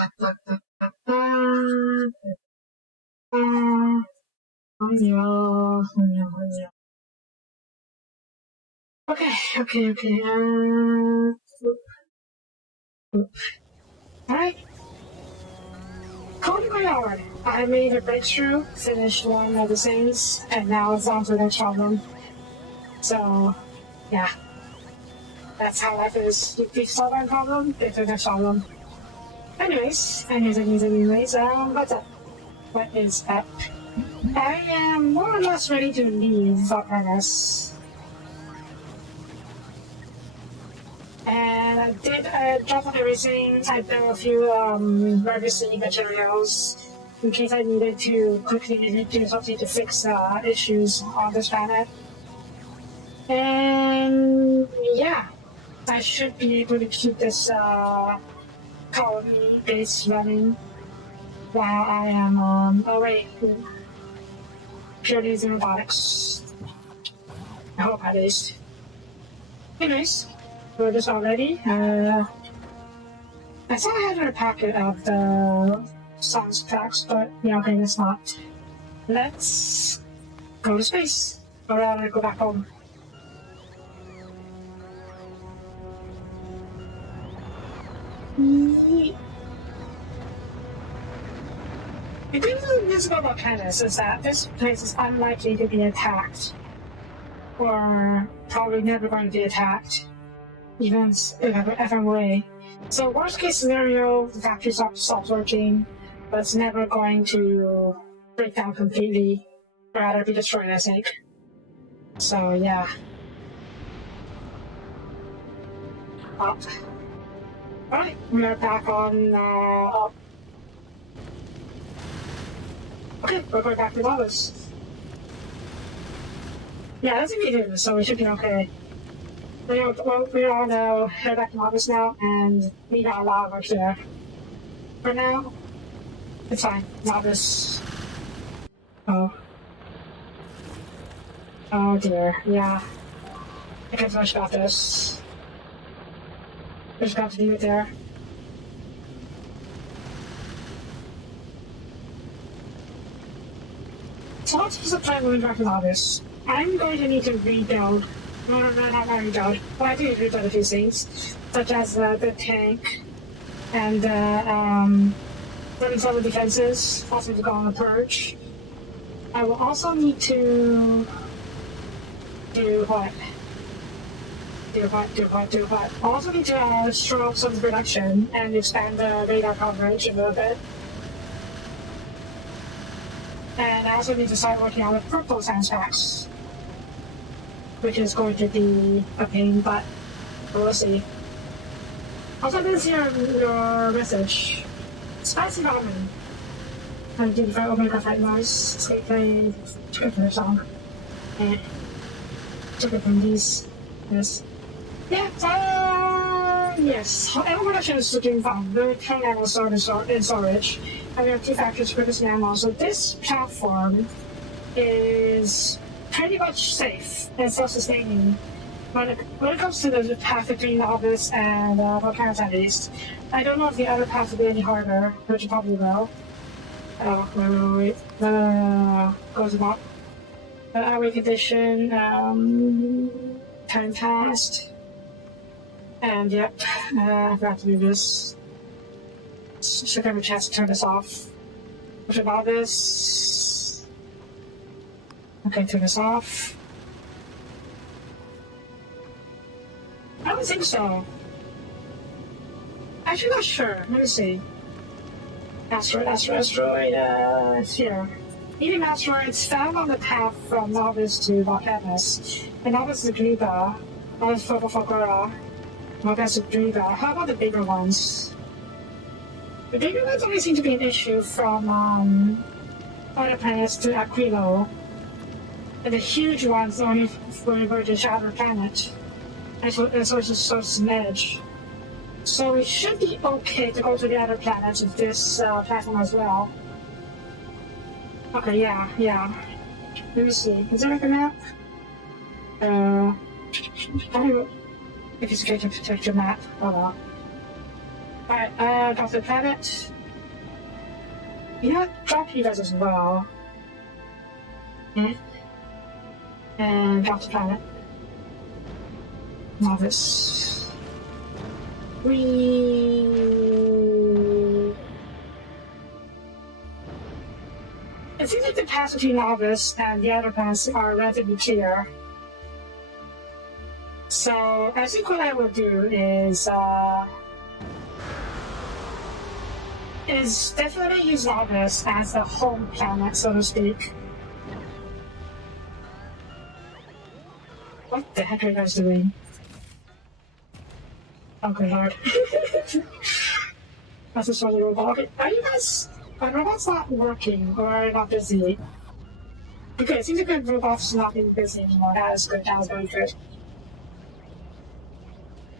Okay. Alright. Cody my yard. I made a breakthrough, finished one of the things, and now it's on to the next problem. So, yeah. That's how life is. You solve one problem, get to the next problem. Anyways, what's up? What is up? I am more or less ready to leave Vulcanus. And I did drop off everything. I built a few emergency materials in case I needed to quickly do something to fix issues on this planet. And yeah, I should be able to keep this colony base running while I am purely using robotics. I hope at least. Anyways, we're just already. I thought I had a packet of the science tracks, but yeah, okay, it's not. Let's go to space, or rather go back home. The thing that's about Vulcanus is that this place is unlikely to be attacked, or probably never going to be attacked, even if ever way. So worst case scenario, the factory stops working, but it's never going to break down completely, or rather be destroyed, I think. So yeah. Up. Alright, we are back on up. Okay, we're going back to the office. Yeah, that's immediate, so we should be okay. We're on head back to the office now, and we got a lot of work here. For now, it's fine. Office. Oh dear, yeah. I can't much about this. We just got to leave it there. So what's the plan going back to the office? I'm going to need to rebuild. No, not rebuild. Well, I do need to rebuild a few things, such as the tank and running some of the defenses, also to go on the purge. I will also need to do what? I also need to shore up some production and expand the radar coverage a little bit. And I also need to start working on the purple science packs, which is going to be a pain, but we'll see. Also, this is your message. Spicy ramen. I did for Omega Fight Noise. It's like a chicken song. And chicken from these. Yes. Yeah, yes. Ammo production is doing fine. There are 10 ammo stored in storage. And we have 2 factories producing ammo. So this platform is pretty much safe and self-sustaining. When it comes to the path between the office and Vulcanus at least, I don't know if the other path will be any harder, which it probably will. Oh, wait. No. Goes about. Away condition, time passed. And yep, I forgot to do this. Should have a chance to turn this off. What about this? Okay, turn this off. I don't think so. Actually, not sure. Let me see. Asteroid, here. Eating asteroids found on the path from Novice to Vulcanus. And Novice is Driba. Novice Phobophogra. Novice is Driba. How about the bigger ones? The bigger ones only seem to be an issue from other planets to Aquilo. And the huge ones only were to Shadow Planet. And so it's just an edge. So we should be okay to go to the other planets with this platform as well. Okay, yeah. Let me see. Is there like a map? I don't know if it's okay to protect your map. Oh well. Alright, off the planet. You know what? Drop you guys as well. And drop the planet. Novice. It seems like the paths between Novice and the other paths are relatively clear. So I think what I will do is definitely use Novice as the home planet, so to speak. What the heck are you guys doing? Oh good lord. That's just a robot. Okay, are you guys... Are robots not working or not busy? Okay, it seems like the robot's not being busy anymore. That is good, that was very good.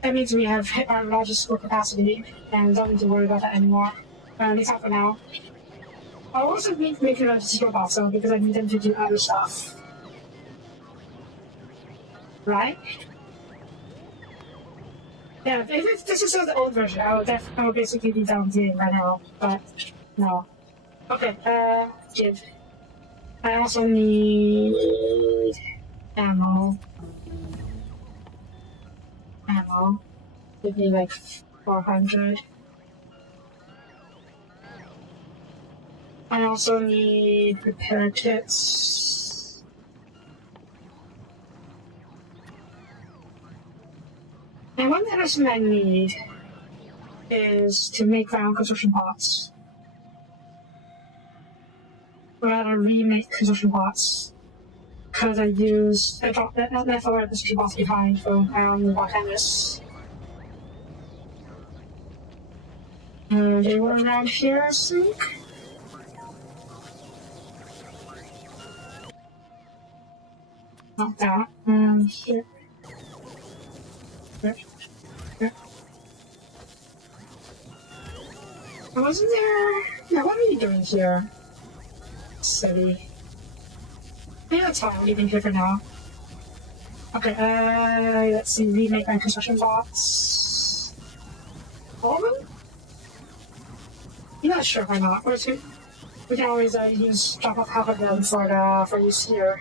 That means we have hit our largest store capacity and don't need to worry about that anymore. At least not for now. I'll also need to make a robots though, because I need them to do other stuff. Right? Yeah, if this is the old version, I would basically be down here by now, but no. Okay, give. I also need ammo. Give me like 400. I also need repair kits. And one other thing I need is to make my own construction bots. Or rather, remake construction bots. Because I dropped that left all my construction bots behind from Vulcanus. They were around here, I think. Not that. Here. Here. Wasn't there... Yeah, what are you doing here? Silly. Yeah, that's fine. I'm leaving here for now. Okay, let's see. Remake my construction bots. All of them? I'm not sure why not. We can always drop off half of them for use here.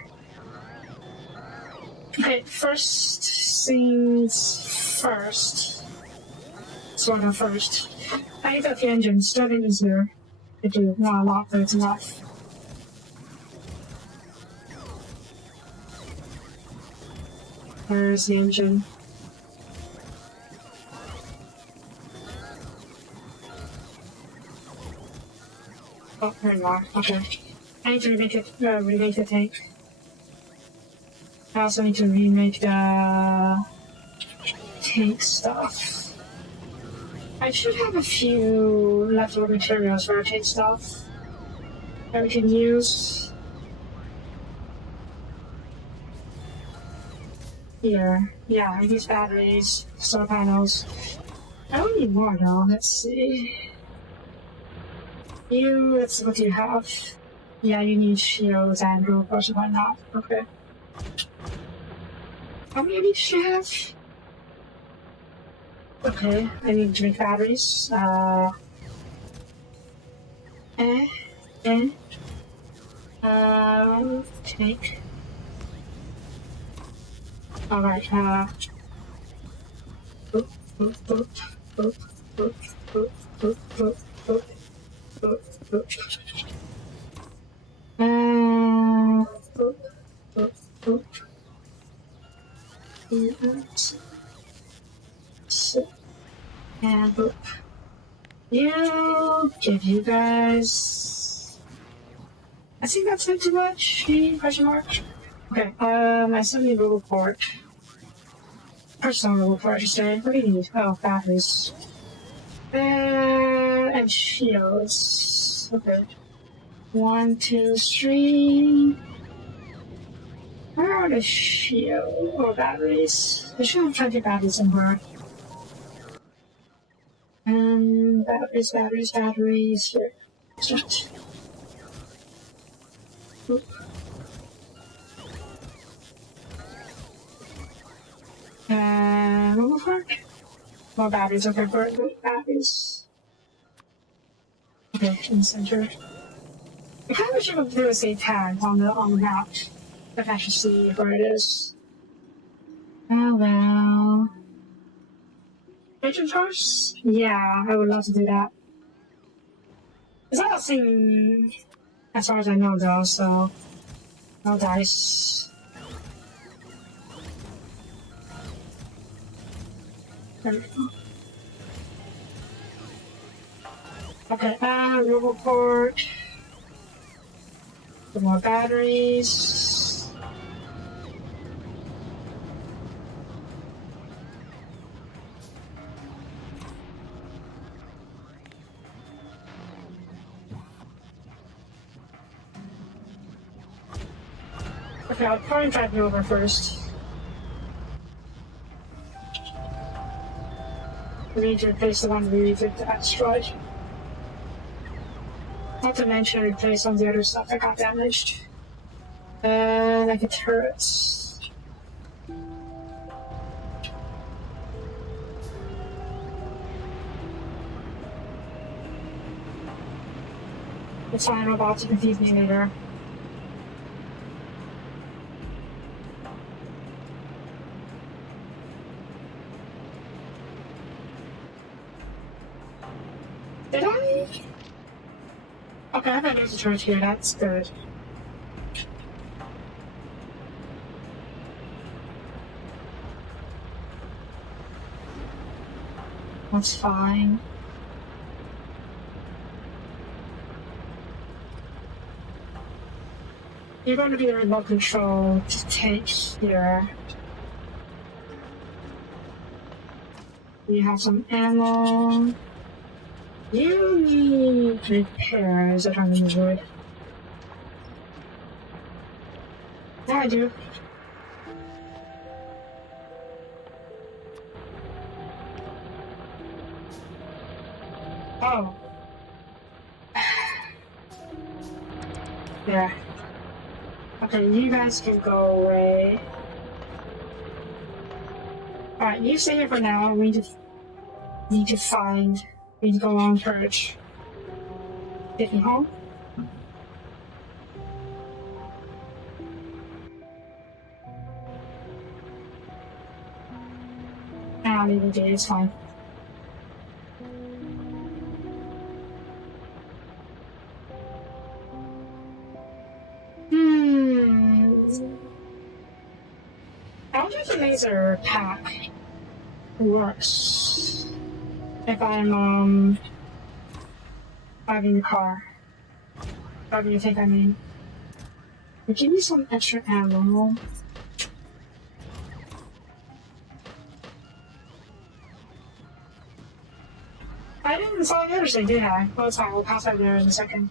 Okay, first things first. Sort of first. I need that the engine. Starting easier to do. Not a lot, but it's enough. Where's the engine? Oh, there you are. Okay. I need to remake the tank. I also need to remake the tank stuff. I should have a few leftover materials for our tank stuff that we can use. Here. Yeah, I use batteries, solar panels. I don't need more though, let's see. Let's see what you have. Yeah, you need shields and robots, why not? Okay. How many of each do you have? Okay, I need to make batteries. Tank. Alright, and boop. Give you guys. I think that's not too much. Question mark. Okay, I still need a report. Personal report, I should say. What do you need? Oh, batteries. And shields. Okay. 1, 2, 3. Where are the shields or batteries? I should have tried to get batteries somewhere. And batteries. Here. Start. Oop. And one more part. More batteries, okay, good batteries. Okay, in the center. I kind of wish you could do a save tag on the map. If I should see where it is. Oh well. Agent course? Yeah, I would love to do that. It's not a thing as far as I know though, so no dice. There we go. Okay, mobile port. Some more batteries. Okay, I'll probably drive you over first. We need to replace the one we need to destroy. Not to mention replace some of the other stuff that got damaged. Like the turrets. It's fine, I'm about to confuse me later. Did I? Okay, I thought there's a church here, that's good. That's fine. You're going to be the remote control to take here. You have some ammo. You need repairs. I don't need wood. Yeah, I do. Oh. Yeah. Okay, you guys can go away. Alright, you stay here for now. We need to go on purge. Get me home. I'll leave it, it's fine. I wonder if the laser pack works if I'm driving the car. Driving the tank, I mean. Give me some extra ammo. I didn't saw the other thing, did I? Well, it's fine, we'll pass that there in a second.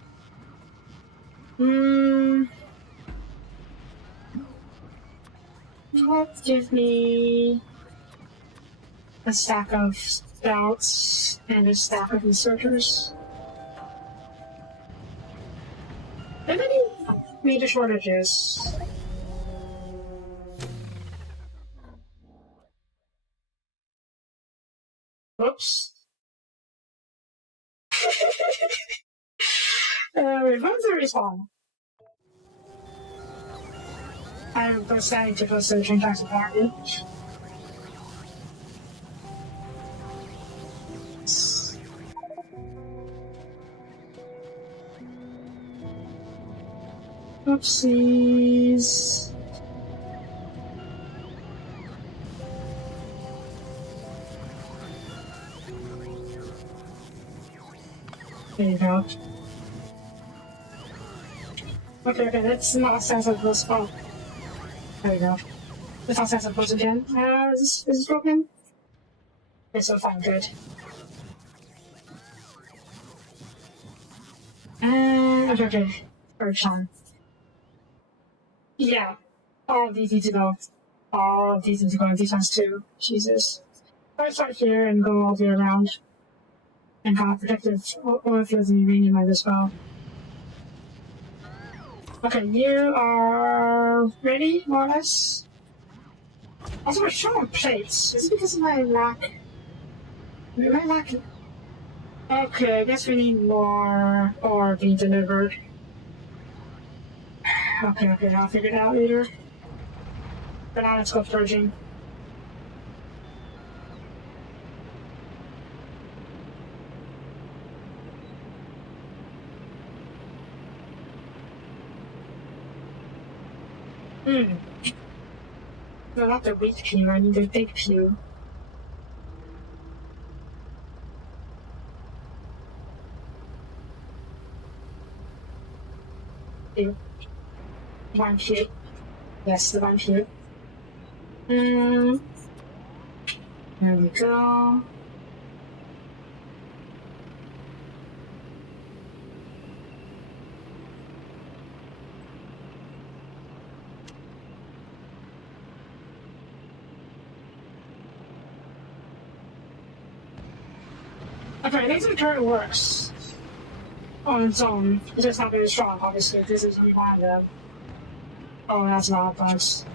Let's give me a stack of belts and a stack of inserters. Are there any major shortages? Whoops. Wait, when's the respawn? I'm deciding to go searching tax apartment. Oopsies. There you go. Okay, that's not sensible spot. There we go. That's not sensible again. Is this broken? It's so fine, good. Okay. Third time. Yeah. All of these need to go. All of these need to go, and these ones too. Jesus. I'll start here and go all the way around. And have protective oil fields and uranium might as well. Okay, you are ready, more or less? Also, we're short on plates. Is it because of my lack? Am I lacking? Okay, I guess we need more ore being delivered. Okay, I'll figure it out later. But now let's go purging. No, not the weak pew, I need the big pew. Pew. One pew. Yes, the one pew. There we go. Okay, laser turret works on its own. It's just not very strong, obviously. This is kind of. Oh, that's not bugs.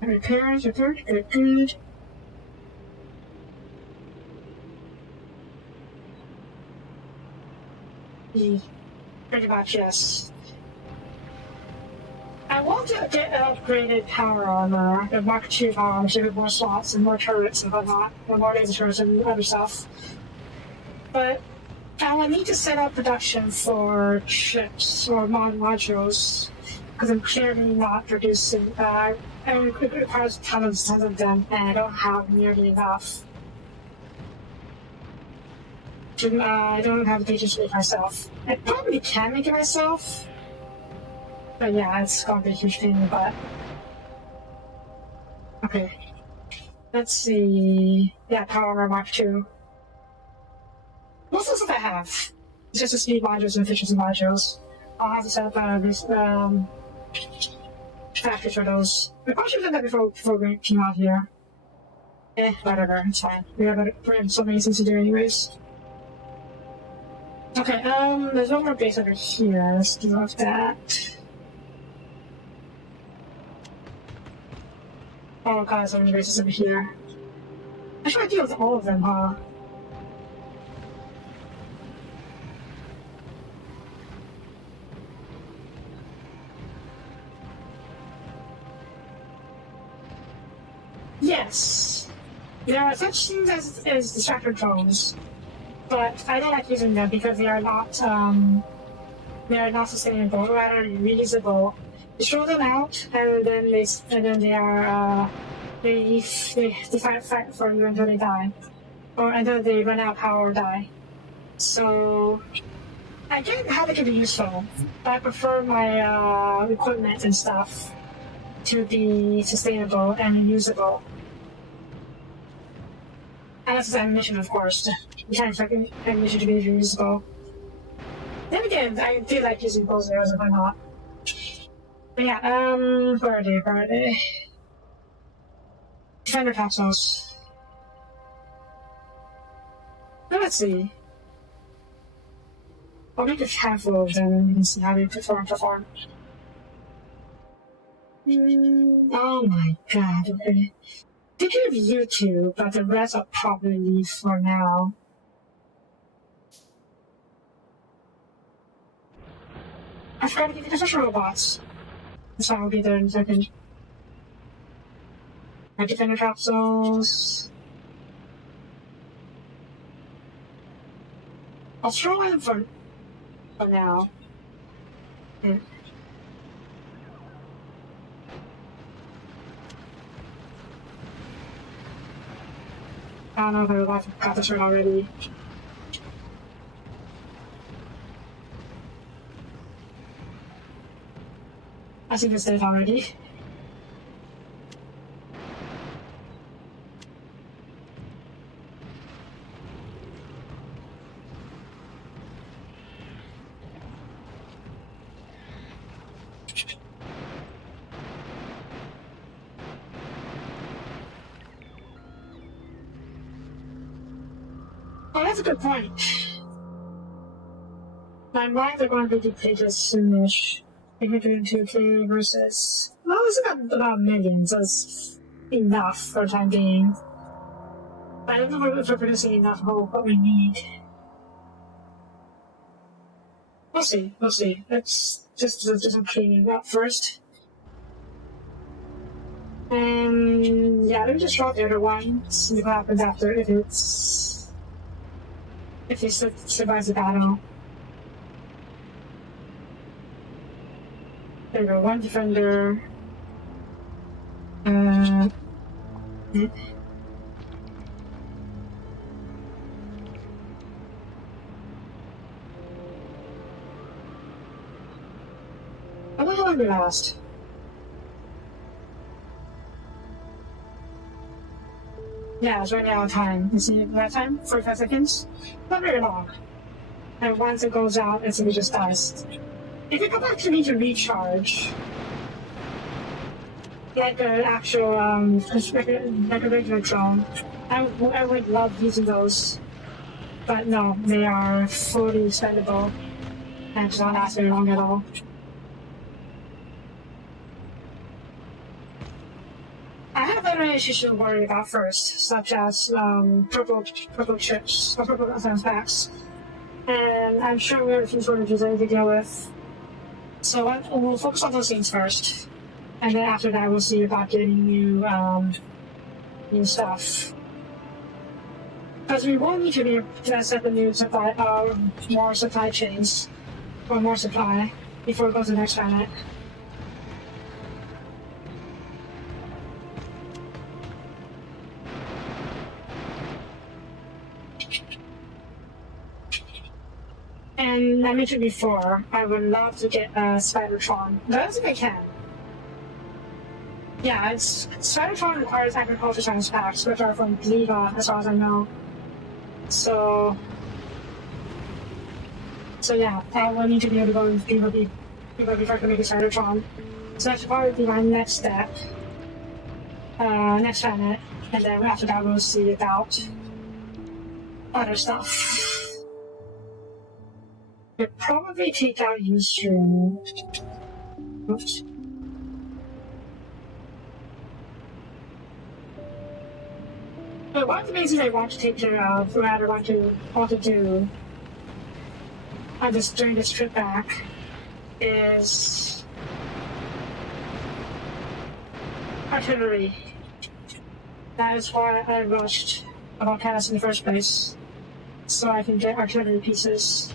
Repairs are good. Pretty much, yes. I want to get an upgraded power armor, the Mark II power armor, so with more slots and more turrets and whatnot, and more laser turrets and other stuff. But I will need to set up production for chips or modules, because I'm clearly not producing. And it requires tons of them, and I don't have nearly enough. I don't have the patience to make myself. I probably can make it myself. But yeah, it's gonna be a huge pain in the butt. Okay. Let's see. Yeah, Power Armor Mark II. Most of the stuff I have. It's just the speed modules and efficiency modules. I'll have to set up these factories for those. I probably should have done that before we came out here. Whatever, it's fine. We have so many things to do anyways. Okay, there's one more base over here. Let's do off that. Oh god, so many bases over here. I should deal with all of them, huh? Yes. There are such things as distractor drones, but I don't like using them because they are not sustainable, rather reusable. You throw them out, and then they are they fight for you until they die, or until they run out of power or die. So I get how they can be useful, but I prefer my equipment and stuff to be sustainable and reusable. And that's ammunition, of course. You can't expect ammunition to be reusable. Then again, I do like using bows and arrows if I'm not. But yeah, where are they? Defender capsules. Now let's see. I'll make a handful of them and see how they perform. Oh my god, okay. Thinking of you two, but the rest I'll probably leave for now. I forgot to get the construction robots. So I'll be there in a second. My defender capsules. I'll throw in for now. Yeah. I don't know if I've got this one already. I think it's dead already. Oh, that's a good point. My minds are going to be depleted soonish. 202k versus... Well, it's about millions. That's enough for the time being. I don't know if we're producing enough of what we need. We'll see. Let's just do some cleaning up first. And yeah, let me just drop the other one, see what happens after if it survives the battle. There we go, one defender. How long will we last? Yeah, it's running out of time. You see that time? 45 seconds? Not very long. And once it goes out, it simply just dies. If you go back to me to recharge, like an actual, like a regular drone, I would love using those. But no, they are fully expendable and do not last very long at all. I have other issues to worry about first, such as purple chips, or purple packs. And I'm sure we have a few shortages that we can deal with. So we'll focus on those things first. And then after that, we'll see about getting new stuff. Because we will need to set the new supply, more supply chains, or more supply, before it goes to the next planet. And I mentioned before, I would love to get a Spidertron. That's if I can. Yeah, Spidertron requires agriculture science packs, which are from Liga, as far as I know. So yeah, I will need to be able to go with PvP before I can make a Spidertron. So that should probably be my next step. Next planet, and then after that we'll see about other stuff. We'll probably take out Ustream. Oops. But one of the things I want to take care of, or rather want to do during this trip back, is artillery. That is why I rushed Vulcanus in the first place, so I can get artillery pieces.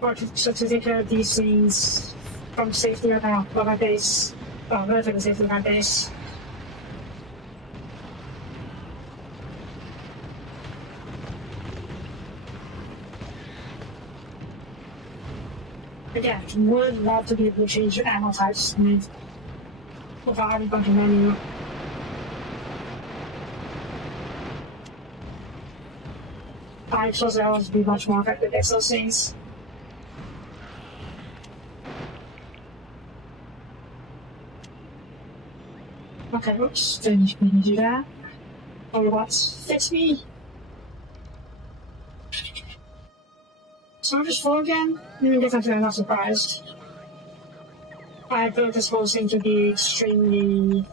Or to take care of these things from safety of my base. Well, relatively safety of my base. Again, would love to be able to change your ammo types without having a bunch of menu. I suppose I always be much more effective against those things. Okay, oops, didn't mean to do that. Oh, robots, fix me! So I'm just full again? I guess I'm not surprised. I built this whole thing to be extremely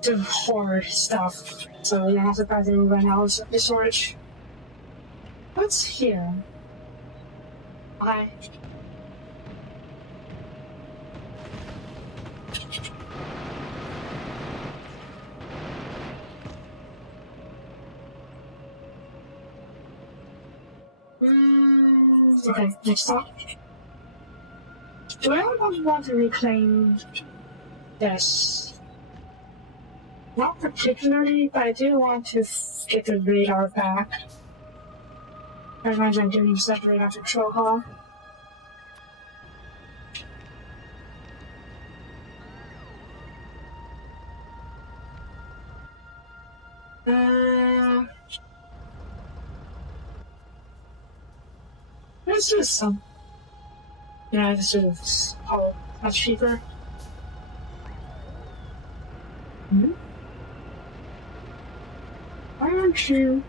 to hoard stuff. So yeah, I'm not surprised they will run out of the storage. What's here? Okay. Okay, next stop. Do I want to reclaim this? Not particularly, but I do want to get the radar back. I imagine I'm doing stuff to radar control hall. Let's do some. Yeah, this is much cheaper. Why aren't you?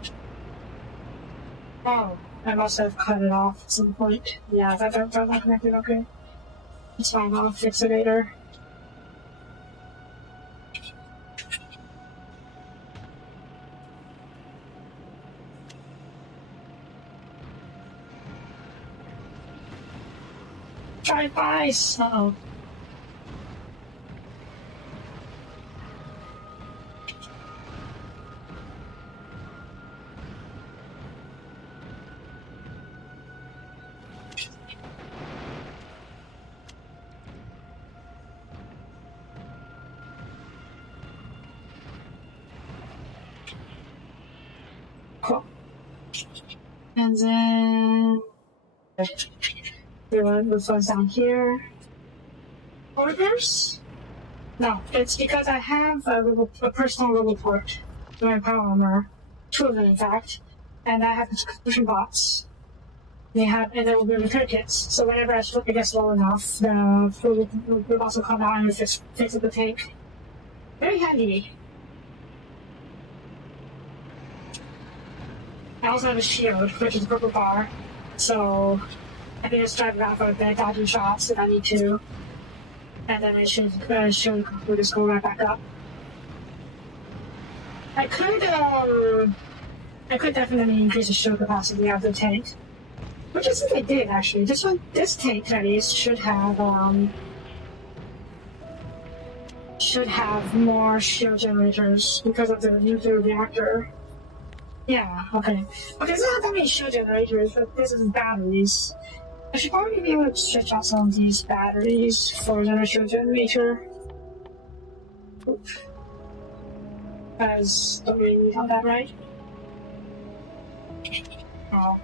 Oh, I must have cut it off at some point. Yeah, that's not connected, okay. It's fine, I'll fix it later. Drive by! Uh-oh. Cool. And then the phone's down here. Orders? No, it's because I have a personal robot port in my power armor, 2 of them in fact, and I have exclusion bots. And there will be repair kits. So whenever it gets low enough, the robots will come out and fix up the tank. Very handy. I also have a shield, which is a purple bar, so I can just drive around for a bit, dodging shots if I need to, and then I should just go right back up. I could definitely increase the shield capacity of the tank, which is what I did actually. This tank at least should have more shield generators because of the nuclear reactor. Yeah, okay. Okay, it's not that many shield generators, but this is batteries. I should probably be able to stretch out some of these batteries for another shield generator. Because don't really need all that, right? Oh.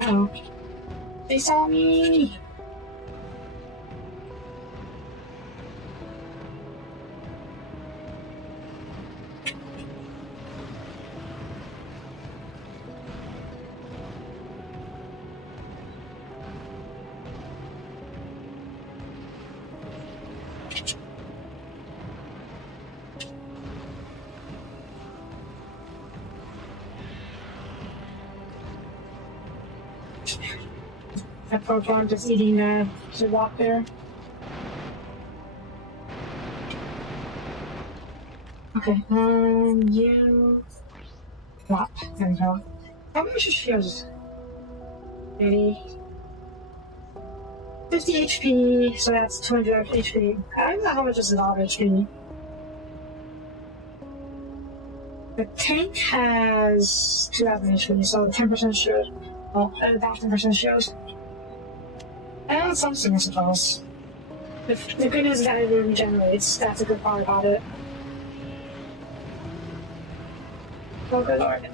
Oh. They saw me! That poor farm just eating the rock there. Okay, you... Flop. There we go. How much is shields? 80. 50 HP, so that's 200 HP. I don't know how much is a lot of HP. The tank has 2000 HP, so 10% shield. Well, about 10% shield. And something, I suppose. The good news is that it regenerates. That's a good part about it. Oh, good lord.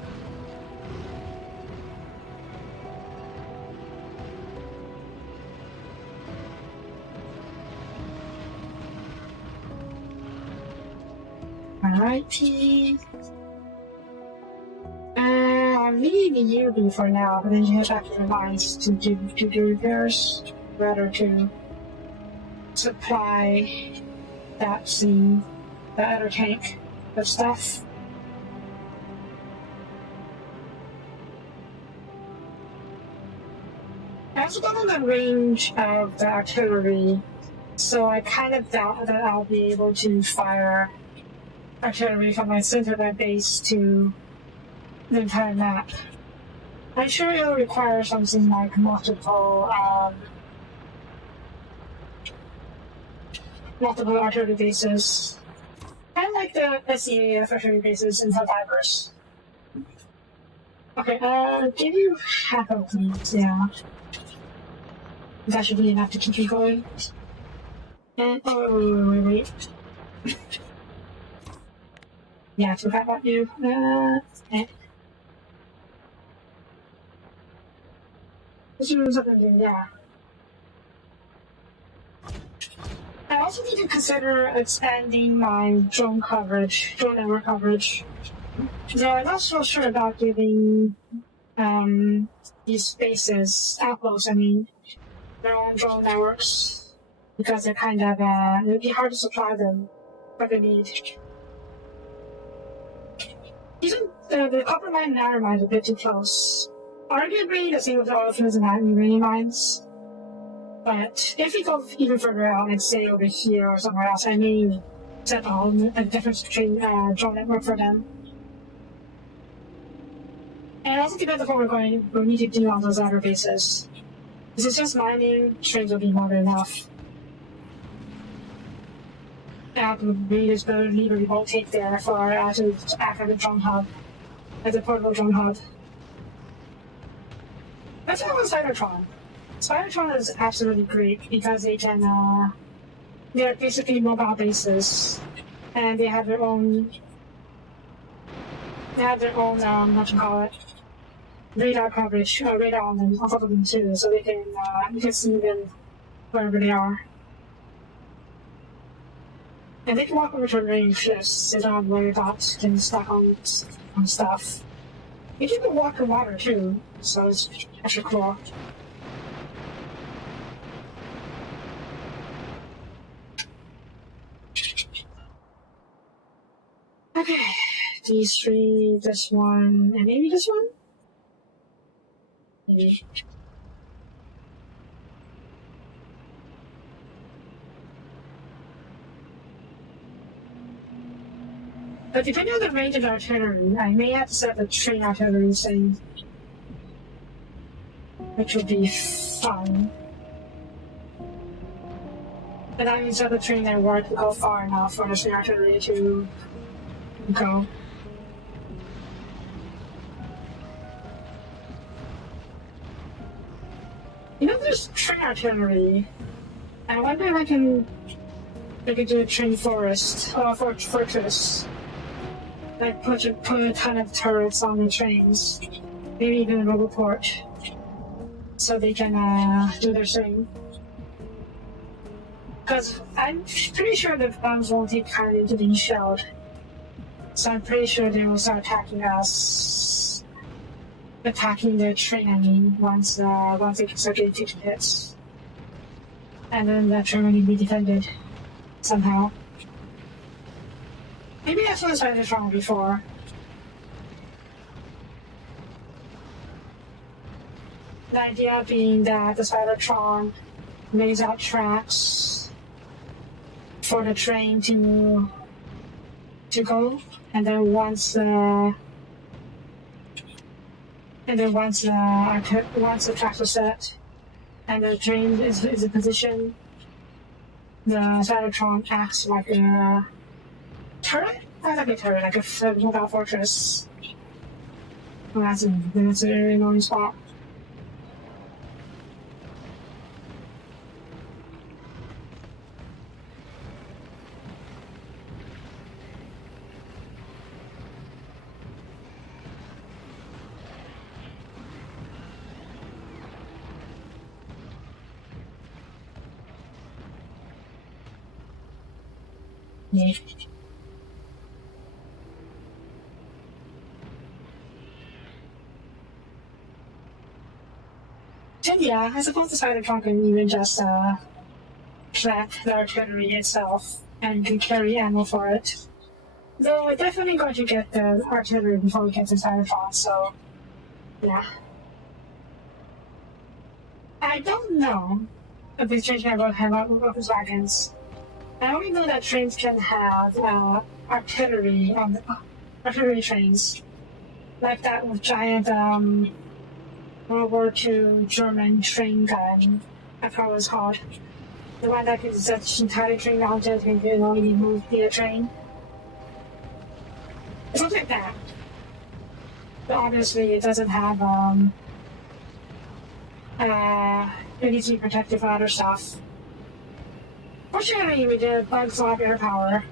Alrighty. I'm leaving the UV for now, but then you head back to the lines to do repairs. Rather to supply the other tank of stuff. I also don't know the range of the artillery, so I kind of doubt that I'll be able to fire artillery from my center of my base to the entire map. I'm sure it'll require something like multiple artillery bases. Kind of like the SEAF artillery bases in Survivors. Okay, give you half of these, yeah. That should be enough to keep you going. And, oh, wait. Yeah, I forgot about you. Let's do something, yeah. I also need to consider expanding my drone network coverage. So I'm not so sure about giving these spaces, outposts, their own drone networks, because they're kind of, it would be hard to supply them what they need. Even the copper mine and iron mine is a bit too close. Arguably, the same with the oil fields and uranium mines. But if we go even further out, let's say over here or somewhere else, I may set on a different drone network for them. And it also depends on what we need to do on those other bases. If it's just mining, trains will be more than enough. And we just leave a remote take there for to act as a drone hub, as a portable drone hub. Let's talk about Cybertron. Cybertron is absolutely great because they can, they're basically mobile bases, and they have their own, what you call it, radar coverage, radar on top of them too, so they can, you can see them wherever they are. And they can walk over to range cliffs, they don't worry about getting stuck on stuff. You can walk in water too, so it's actually cool. Okay, these three, this one, and maybe this one? Maybe. But depending on the range of the artillery, I may have to set the train artillery thing, which would be fun. But that means that the train network will go far enough for the train artillery to go. You know, there's train artillery. I wonder if I could do a train forest, fortress. Like put a ton of turrets on the trains, maybe even a roboport, so they can do their thing. Because I'm pretty sure the bombs won't take time into being shelled, so I'm pretty sure they will start attacking us, attacking the train. I mean, once they start getting taken hits, and then the train will need to be defended somehow. Maybe that's what I was wrong before. The idea being that the Cybertron lays out tracks for the train to go, and then once the tracks are set and the train is in position, the Cybertron acts like a turret? Not like a turret, like a mobile fortress. Well, that's a very annoying spot. Yeah. And yeah, I suppose the Cybertron can even just track the artillery itself and can carry ammo for it. Though we're definitely going to get the artillery before we get to Cybertron, so yeah. I don't know if these trains can have weapons wagons. I only know that trains can have artillery on the artillery trains, like that with giant World War II German train gun. I forgot what it was called. The one that can set the entire train down to can only move the train. Something like that. But obviously it doesn't have it needs to be protected from other stuff. Fortunately we did bugs a lot of air power,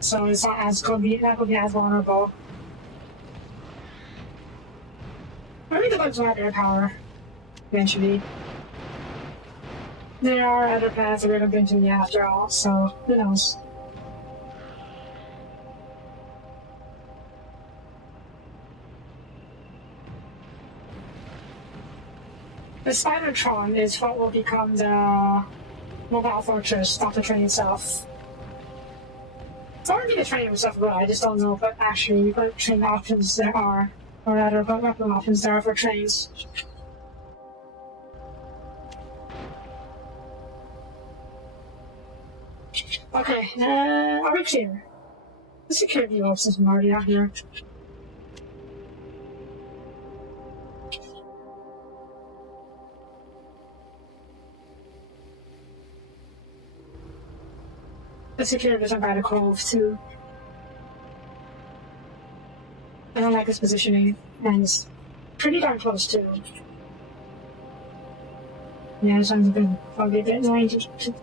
so it's not going to be as vulnerable. Maybe the bugs will have air power eventually. There are other planets that we're going to after all, so who knows. The Spidertron is what will become the mobile fortress, not the train itself. It's already the train itself, but I just don't know what actually what train options there are, or rather what weapon options there are for trains. Okay, are we clear? The security officers are already out here. The securities are by the cove too. I don't like his positioning, and it's pretty darn close too. Yeah, this one's probably a bit annoying to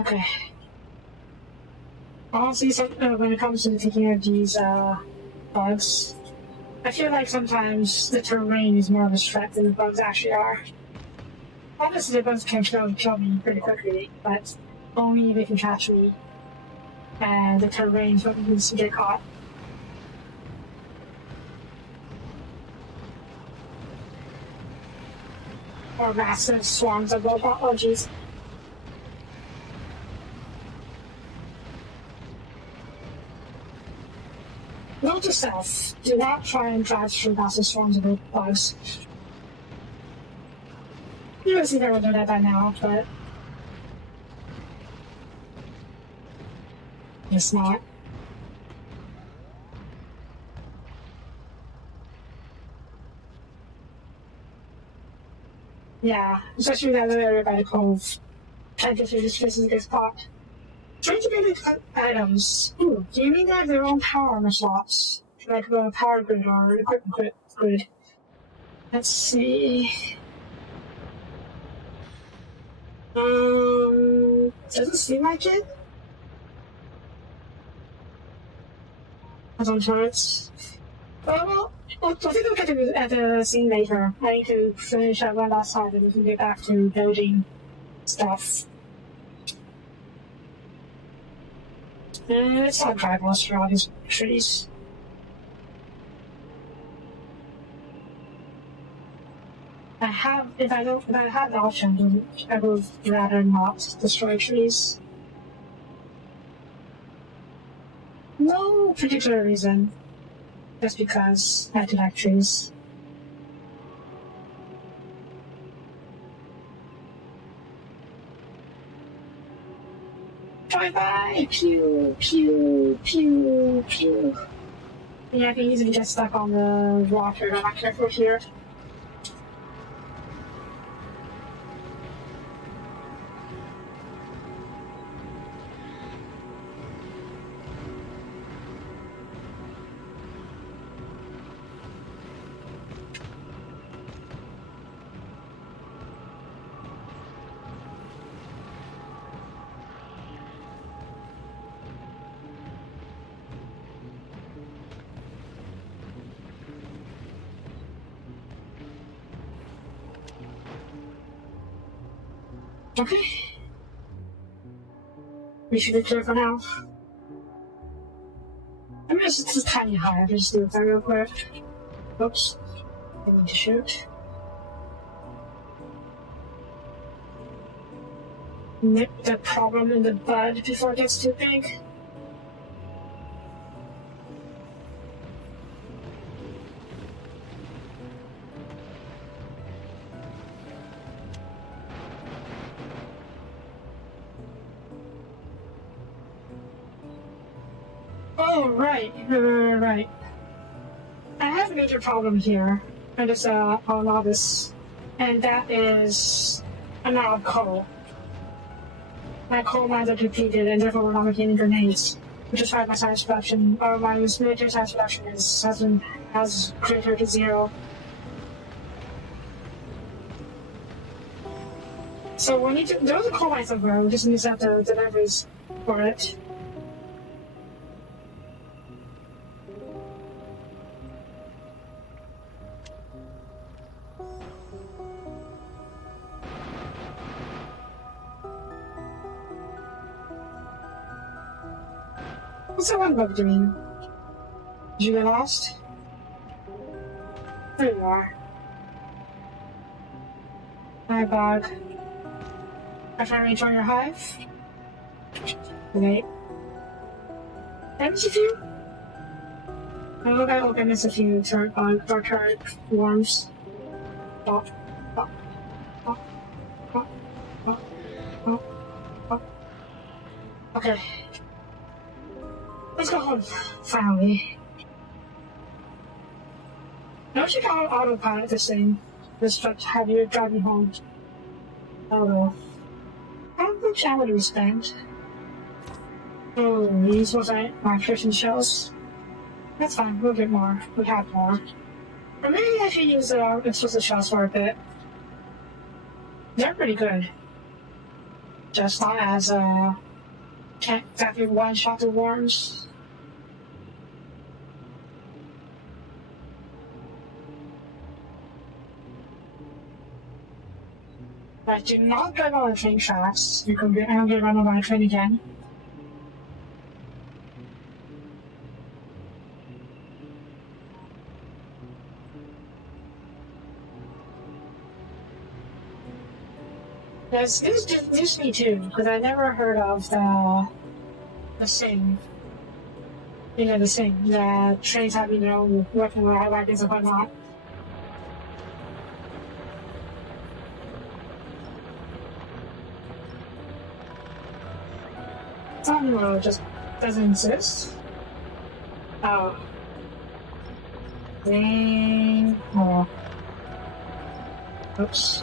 Okay. Honestly, when it comes to taking out these bugs, I feel like sometimes the terrain is more of a threat than the bugs actually are. Obviously, the bugs can kill me pretty quickly, but only if they can catch me. And the terrain is what needs to get caught. Or massive swarms of robot. Oh, jeez. Note to self, do not try and drive through massive swarms of bugs. You would see they would do that by now, but it's not. Yeah, especially that little area by the cove. Trying to through this places gets caught. Trying to get items. Ooh, do you mean they have their own power slots? Like the power grid or equipment grid? Let's see. Doesn't seem like it. On turrets. Well, I think we'll get to at the scene later. I need to finish up one last time and we can get back to building stuff. It's not drive us through all these trees. If I had the option, I would rather not destroy trees. No particular reason. Just because I do like trees. Drive by! Pew, pew, pew, pew. Yeah, I can easily get stuck on the water if I'm not careful here. Okay. We should be clear for now. I'm just a tiny higher, just do that real quick. Oops. I need to shoot. Nip the problem in the bud before it gets too big. Oh, right. I have a major problem here. And it's on all this. And that is amount of coal. My coal mines are depleted and therefore we're not making grenades. Which is why my science production, or my military science production has cratered to 0. So we need to, there was a coal mine somewhere, we just need to have the deliveries for it. What's that one bug doing? Did you get lost? There you are. Hi, bug. I'm trying to rejoin your hive. Wait. There's a few. I look at Vulcanus a few turret bugs or turret worms. Oh, oh, oh, oh, oh, oh, oh. Okay. Let's go home. Finally. I wish you could autopilot this thing. Just have you drive me home. Oh well. How much ammo do we spend? Oh, these wasn't my fishing shells. That's fine, we'll get more. We have more. Or maybe I should use explosive shells for a bit. They're pretty good. Just not as, can't exactly one-shot the worms. But do not drive on the train tracks. I don't get run over by a train again. Yes, this news me too, because I never heard of the thing. You know, the thing that trains have, you know, working with wagons and whatnot. Some road just doesn't exist. Oh. Dang. Oh. Oops.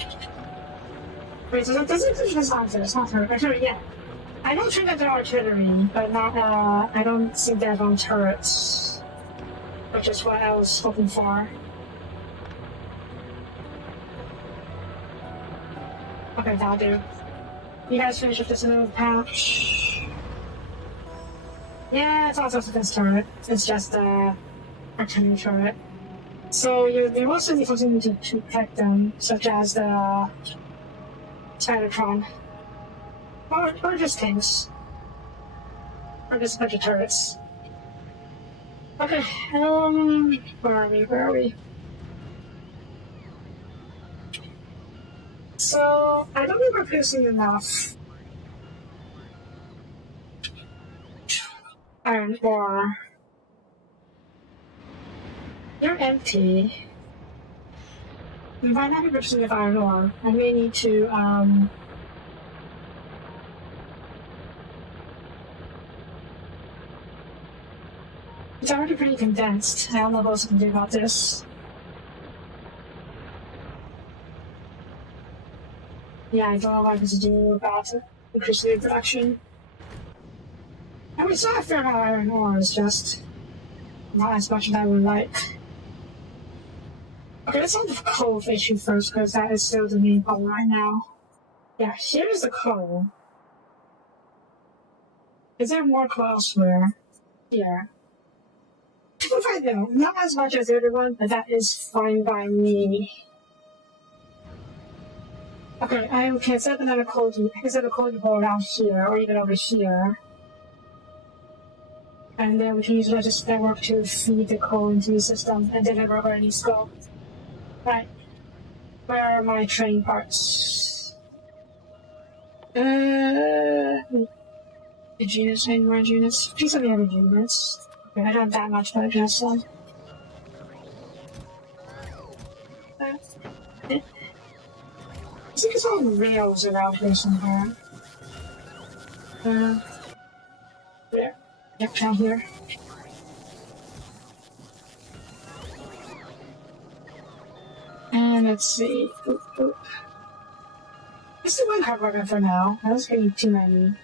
Wait, so this not there. It's not her. Artillery, yeah. I know train that they're artillery, but not, I don't think they're on turrets. Which is what I was hoping for. Okay, that'll do. You guys finish with this little pouch. Yeah, it's also a defense turret. It's just artillery turret. So you also need something to protect them, such as the Spidertron. Or just tanks. Or just a bunch of turrets. Okay, where are we? So, I don't think we're producing enough iron ore. You're empty. If I not be producing enough iron ore, I may need to, it's already pretty condensed. I don't know what else I can do about this. Yeah, I don't know what I can do about increasing the production. I mean, it's not a fair amount of iron ore, it's just not as much as I would like. Okay, let's solve the coal issue first, because that is still the main problem right now. Yeah, here's the coal. Is there more coal elsewhere? Here. If I know, not as much as the other one, but that is fine by me. Okay, I can set another coal depot. I can set a coal depot around here, or even over here. And then we can use logistic network to feed the coal into the system and deliver where it needs to go. Right. Where are my train parts? Genus, and more genus. Please let me have a genus. Okay, I don't have that much, but I guess so. I think it's all rails around here somewhere. There. Yep, down here. And let's see. Oop, oop. This is one card working for now. I was getting too many.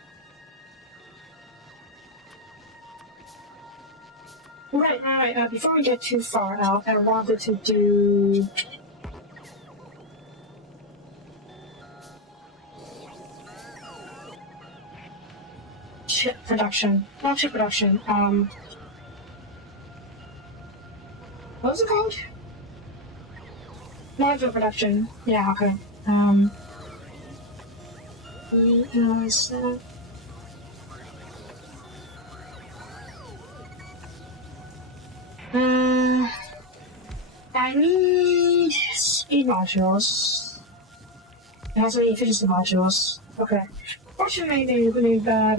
Right. Before we get too far out, I wanted to do chip production. Not chip production. What was it called? Module production. Yeah, okay. I need speed modules. It has many efficiency modules. Okay. Fortunately, they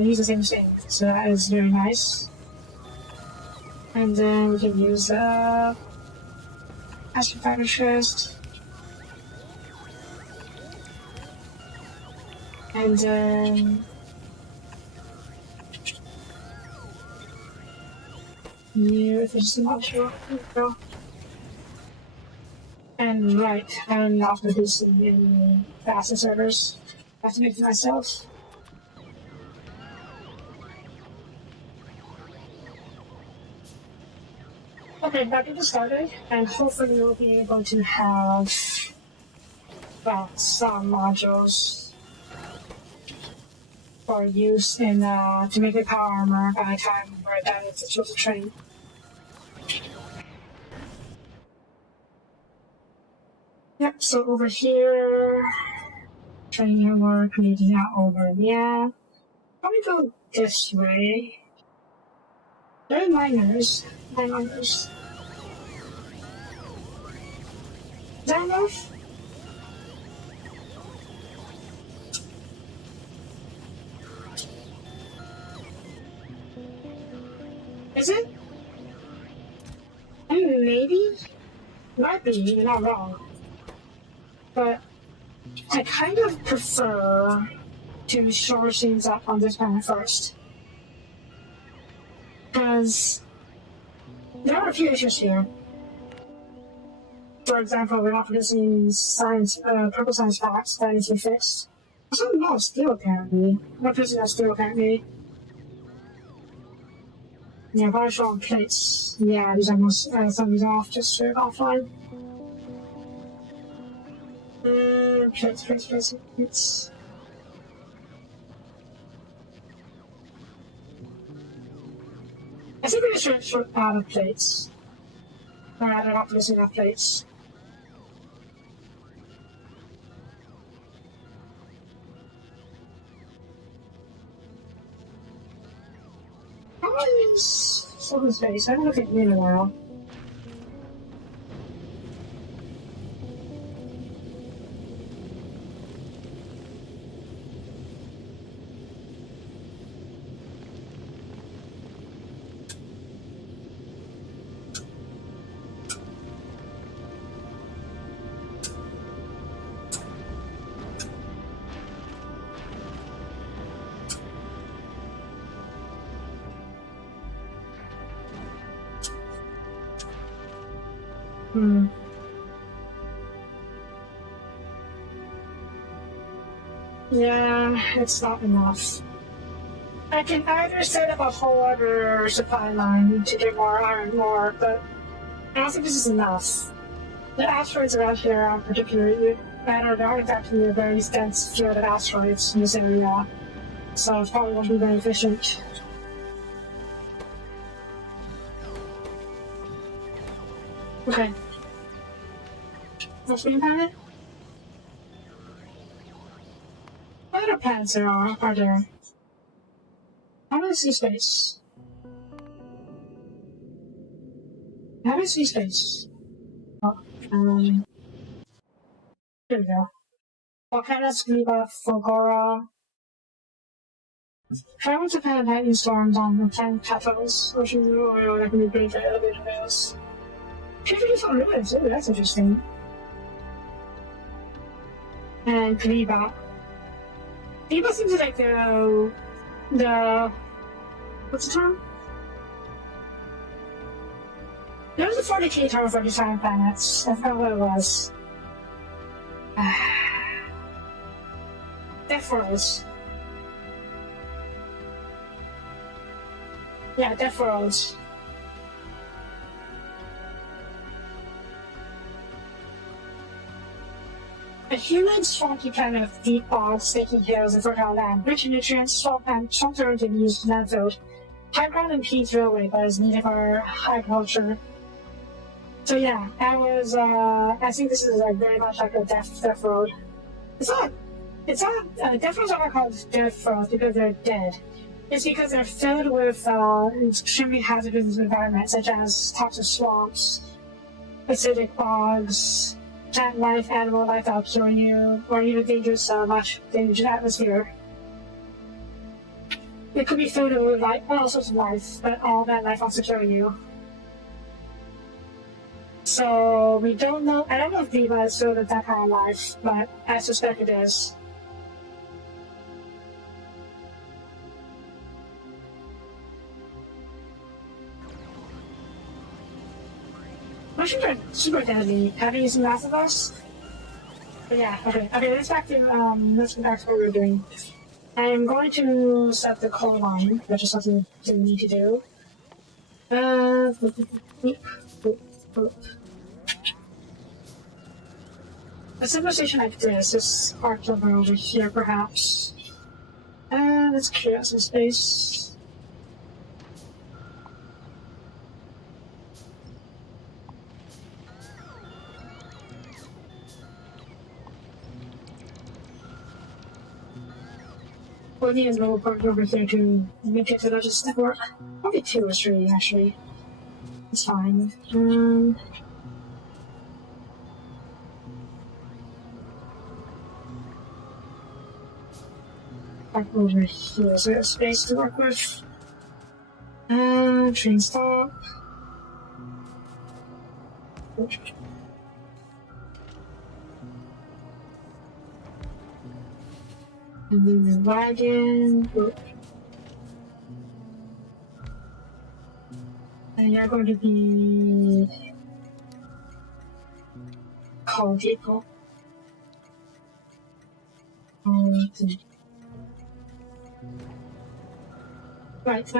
use the same thing, so that is very nice. And then we can use Astro Fighter chest. And then new efficiency module. There we go. And right, I'm not producing any faster servers. I have to make it myself. Okay, back at the started, and hopefully we'll be able to have some modules for use in to make a power armor by the time we're done with the chosen train. Yep, so over here, training work, making that over. Yeah, probably go this way. There are miners. Is that enough? Is it? I mean, maybe? Might be, you're not wrong. But I kind of prefer to shore things up on this planet first. Because there are a few issues here. For example, we're not producing science, purple science facts that needs to be fixed. Something about steel apparently. I'm not producing that steel apparently. Yeah, probably show on plates. Yeah, these are most, some of these are off, just straight offline. Plates. I think we should short out of plates. Or rather, not producing enough plates. How is Soapie Space? I haven't looked at it in a while. Yeah, it's not enough. I can either set up a whole other supply line to get more iron ore, but I don't think this is enough. The asteroids around here are particularly better. There are in fact a very dense field of asteroids in this area, so it probably won't be very efficient. Okay. What's being planet? What other planets there are there? How do I see space? How do I see space? Oh, here we go. Vulcanus, Fogora. Travel to planet lightning storms on the planet capitals, oceans of oil that can be big for elevator rails. People on ribbons, ooh, that's interesting. And Kaliba. Kaliba seems like the what's the term? There was a 40k term for design planets. I forgot what it was. Death Worlds. Yeah, Death Worlds. A human swampy planet of deep bogs, snaky hills, and fertile land, rich in nutrients, swamp turns and used landfill. High ground impedes railway, but is needed for agriculture. So yeah, that was, I think this is like very much like a death road. Death roads are not called death roads because they're dead. It's because they're filled with extremely hazardous environments such as toxic swamps, acidic bogs, plant life, animal life helps, or even dangerous atmosphere. It could be filled with all sorts of life, but all that life wants to kill you. So we don't know. I don't know if Viva is filled with that kind of life, but I suspect it is. Mushrooms are super deadly. Have you used Last of Us? But yeah, okay. Okay, let's get back to what we're doing. I'm going to set the coal line, which is something we need to do. A civilization like this is part of over here, perhaps. Let's clear out some space. We need a little part over here to make it so that just network. Probably 2 or 3, actually. It's fine. Back over here, is there space to work with? Train stop. And then the wagon. And you're going to be called people. Right,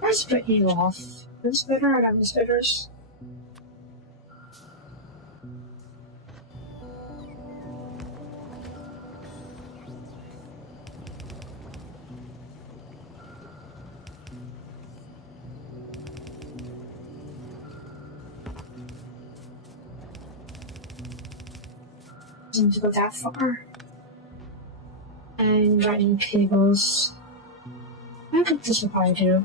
let's split you off. This splitter, I got the splitters. Doesn't to go that far. And writing cables. I think this will probably do.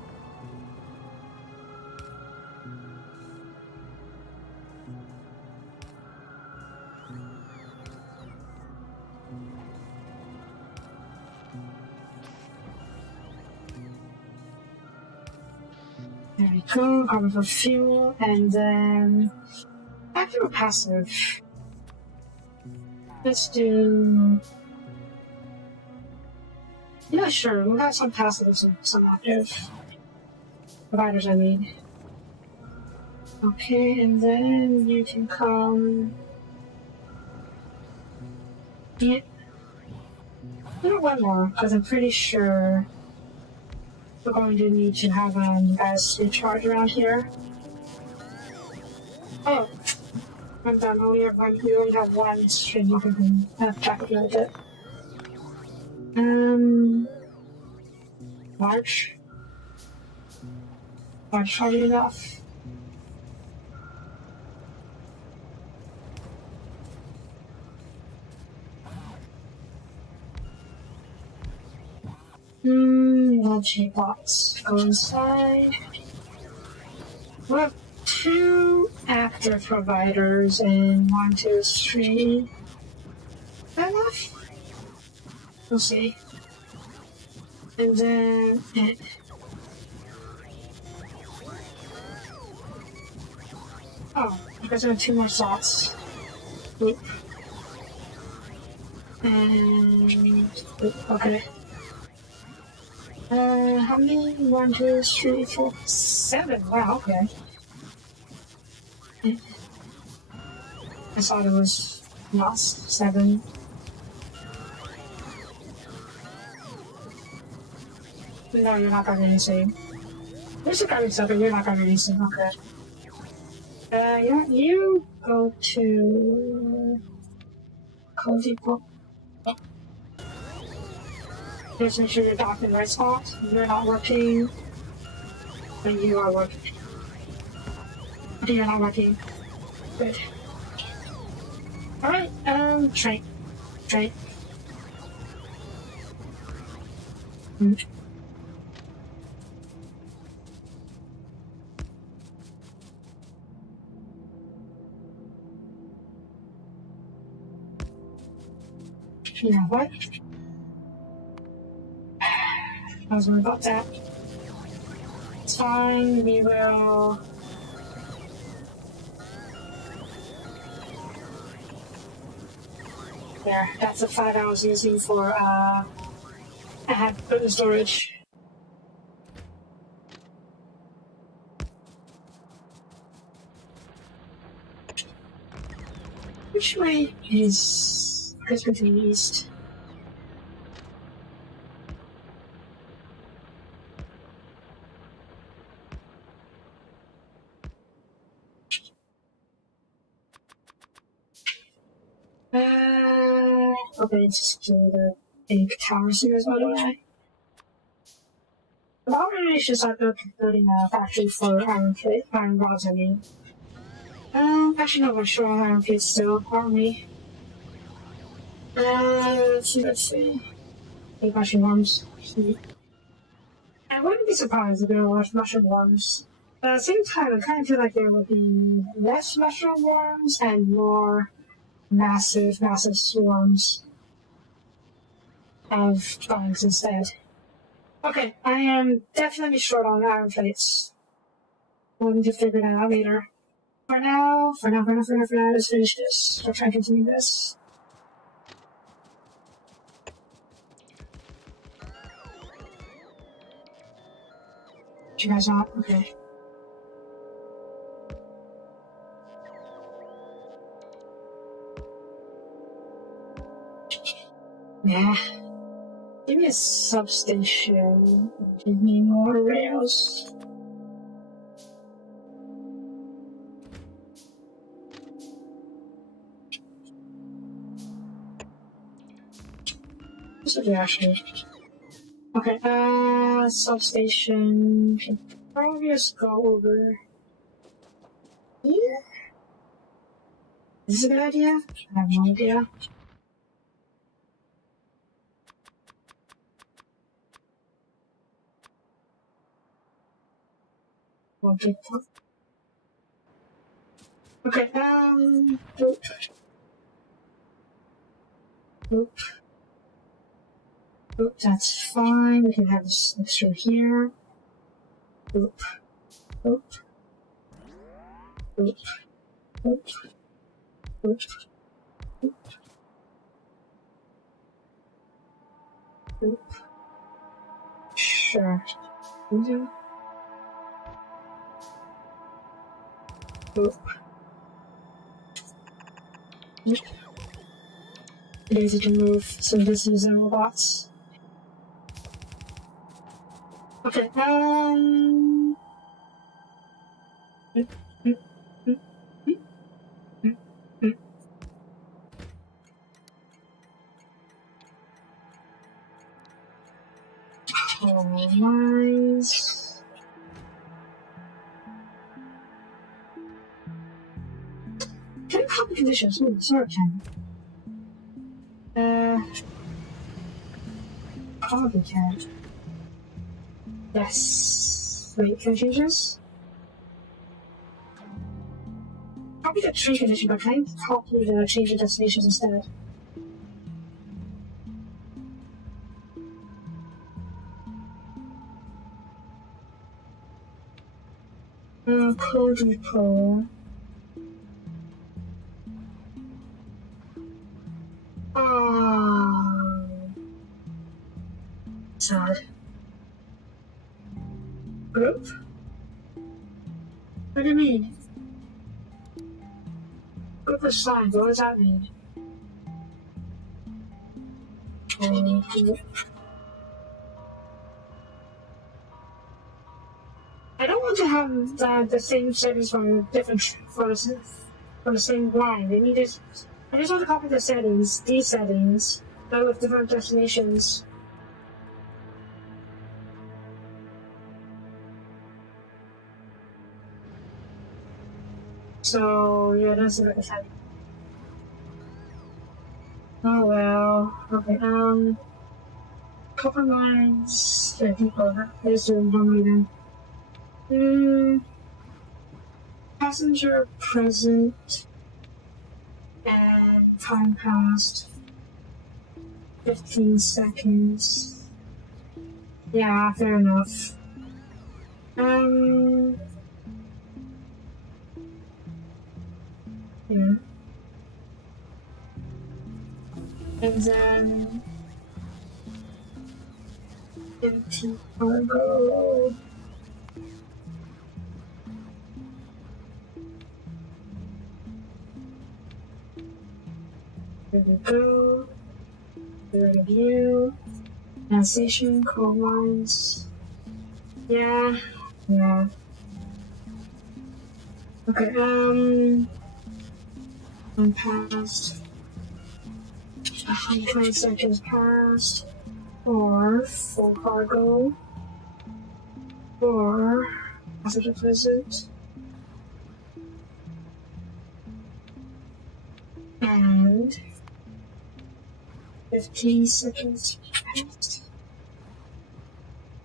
There we go, cover for fuel, and then active or passive. Let's do. Yeah, sure. We'll have some passive and some active. Providers, I mean. Okay, and then you can come. Yeah. One more, because I'm pretty sure we're going to need to have guys recharge around here. Oh, I'm done. We only have one string. You can track it a little bit. Large. Large probably enough. Logic box. Go inside. We have 2 active providers and 1, 2, 3. Is that enough? We'll see. And then. Oh, because there are 2 more slots. Oop. And. Oop, okay. How many? 1, 2, 3, 4, 7. Wow, okay. I thought it was not 7. No, you're not gonna anything. There's a guy with 7, you're not gonna anything, okay. Yeah, you go to Cozy Book. Just make sure you're docked in the right spot. You're not working. And you are working. Okay, you're not working. Good. Alright, train. Train. Yeah, what? I was worried about that. It's fine, we will... There, that's the 5 I was using for, I had put in storage. Which way is... Let's go to the east. Okay, just do the big tower series, by the way. The already should start building a factory for iron rods, I mean. Actually not much sure on iron plates still, aren't we? Let's see. Big mushroom worms. I wouldn't be surprised if there were mushroom worms. But at the same time, I kind of feel like there would be less mushroom worms and more massive swarms of bugs instead. Okay, I am definitely short on iron plates. We'll need to figure that out later. For now, let's finish this. We'll try and continue this. You guys not? Okay. Yeah. Give me a substation. Give me more rails. This would be actually. Okay, substation. Can probably just go over here. Is this a good idea? I have no idea. Okay, oop. Oop, that's fine. We can have this extra here. Oop. Oop. Oop. Oop. Oop. Oop. Oop. Sure. Oop. Oop. Oop. It is easy to move, so this is the robots. Okay, lines. Can copy conditions? Ooh, sorry, Ken. Probably can. Yes. Wait, can I change this? Copy the tree condition, but can I copy the change the destinations instead? Code repo. Sad. Group? What do you mean? Group of signs, what does that mean? I don't want to have the same settings for different for the same line. I just want to copy the settings, these settings, but with different destinations. So yeah, that's a bit of heavy. Oh well. Okay, copper lines. Yeah, people. Let's do one way then. Passenger present and time passed. 15 seconds. Yeah, fair enough. Yeah. And then empty cargo. There we go. There we view. Station, coal mines. Yeah. Yeah. Okay, I'm past. 120 seconds passed. Or full cargo. Or passenger visit. And 15 seconds passed.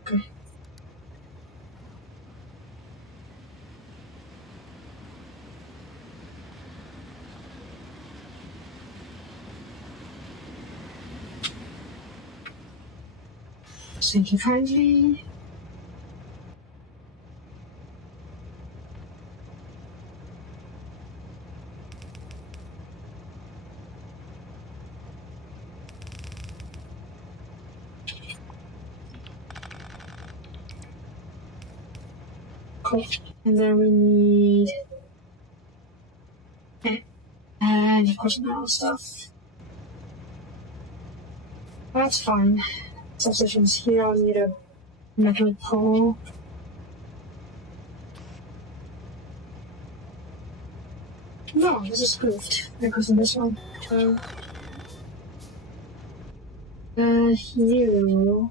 Okay. Thank you kindly. Cool. And then we need and personnel stuff. That's fine. Substations here, I'll need a metal pole. No, this is goofed. That goes in this one. You.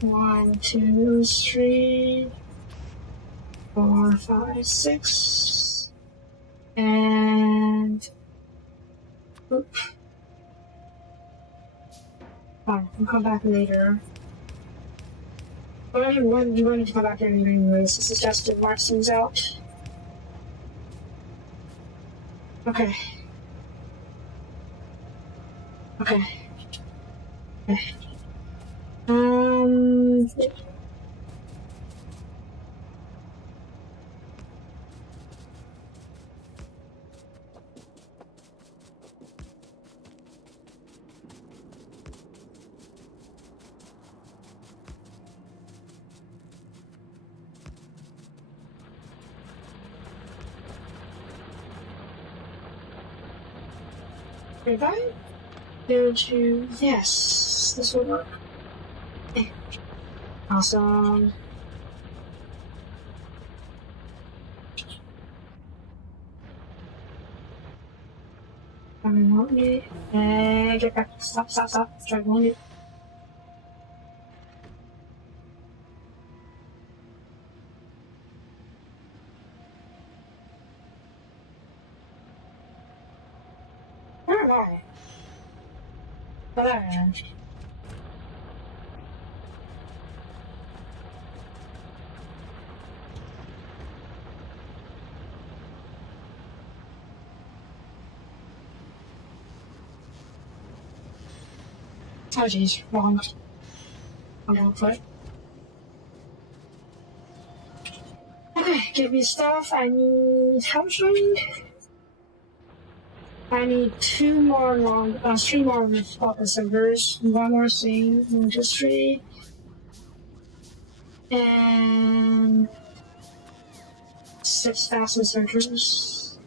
1, 2, 3, 4, 5, 6. And. Oop. Fine, we'll come back later. But I mean, we're going to come back here anyways. This is just to mark things out. Okay. Okay. Okay. Revive? Go to. Yes, this will work. Okay. Awesome. I want it. And get back. Stop. Try to it. Where am I? Oh, there I am. Oh jeez, wrong. I'm gonna put. Okay, give me stuff. I need. How much do I need? I need 3 more focus servers, 1 more thing, industry, and 6 fasten searchers.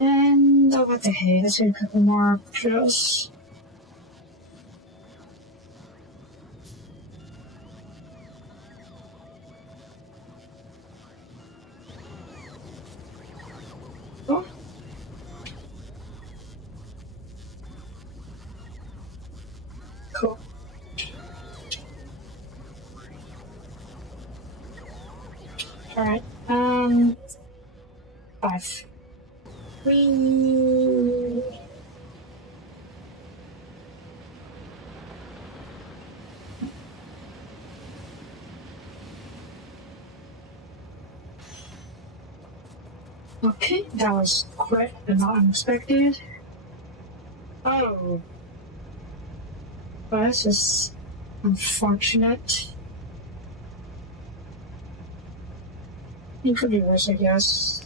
And oh, what the heck? Let's get a couple more drills. Oh. Cool. Alright, 5. Whee! Okay, that was quick and not unexpected. Oh. Well, this is unfortunate. It could be worse, I guess.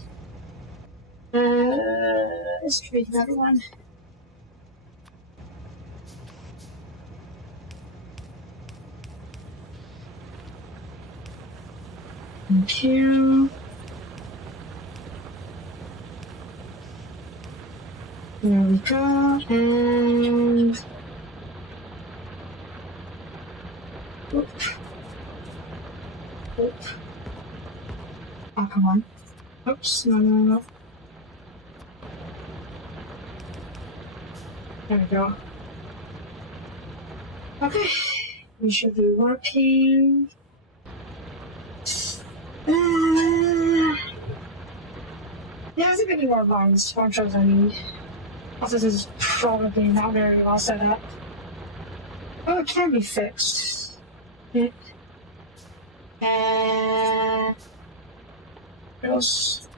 Let's make another one. Thank you. There we go, and... Oop. Oop. Oh, come on. Oops, no. There we go. Okay, we should be working. Yeah, there's a bit more lines, functions I need. Also, this is probably not very well set up. Oh, it can be fixed. And... what else?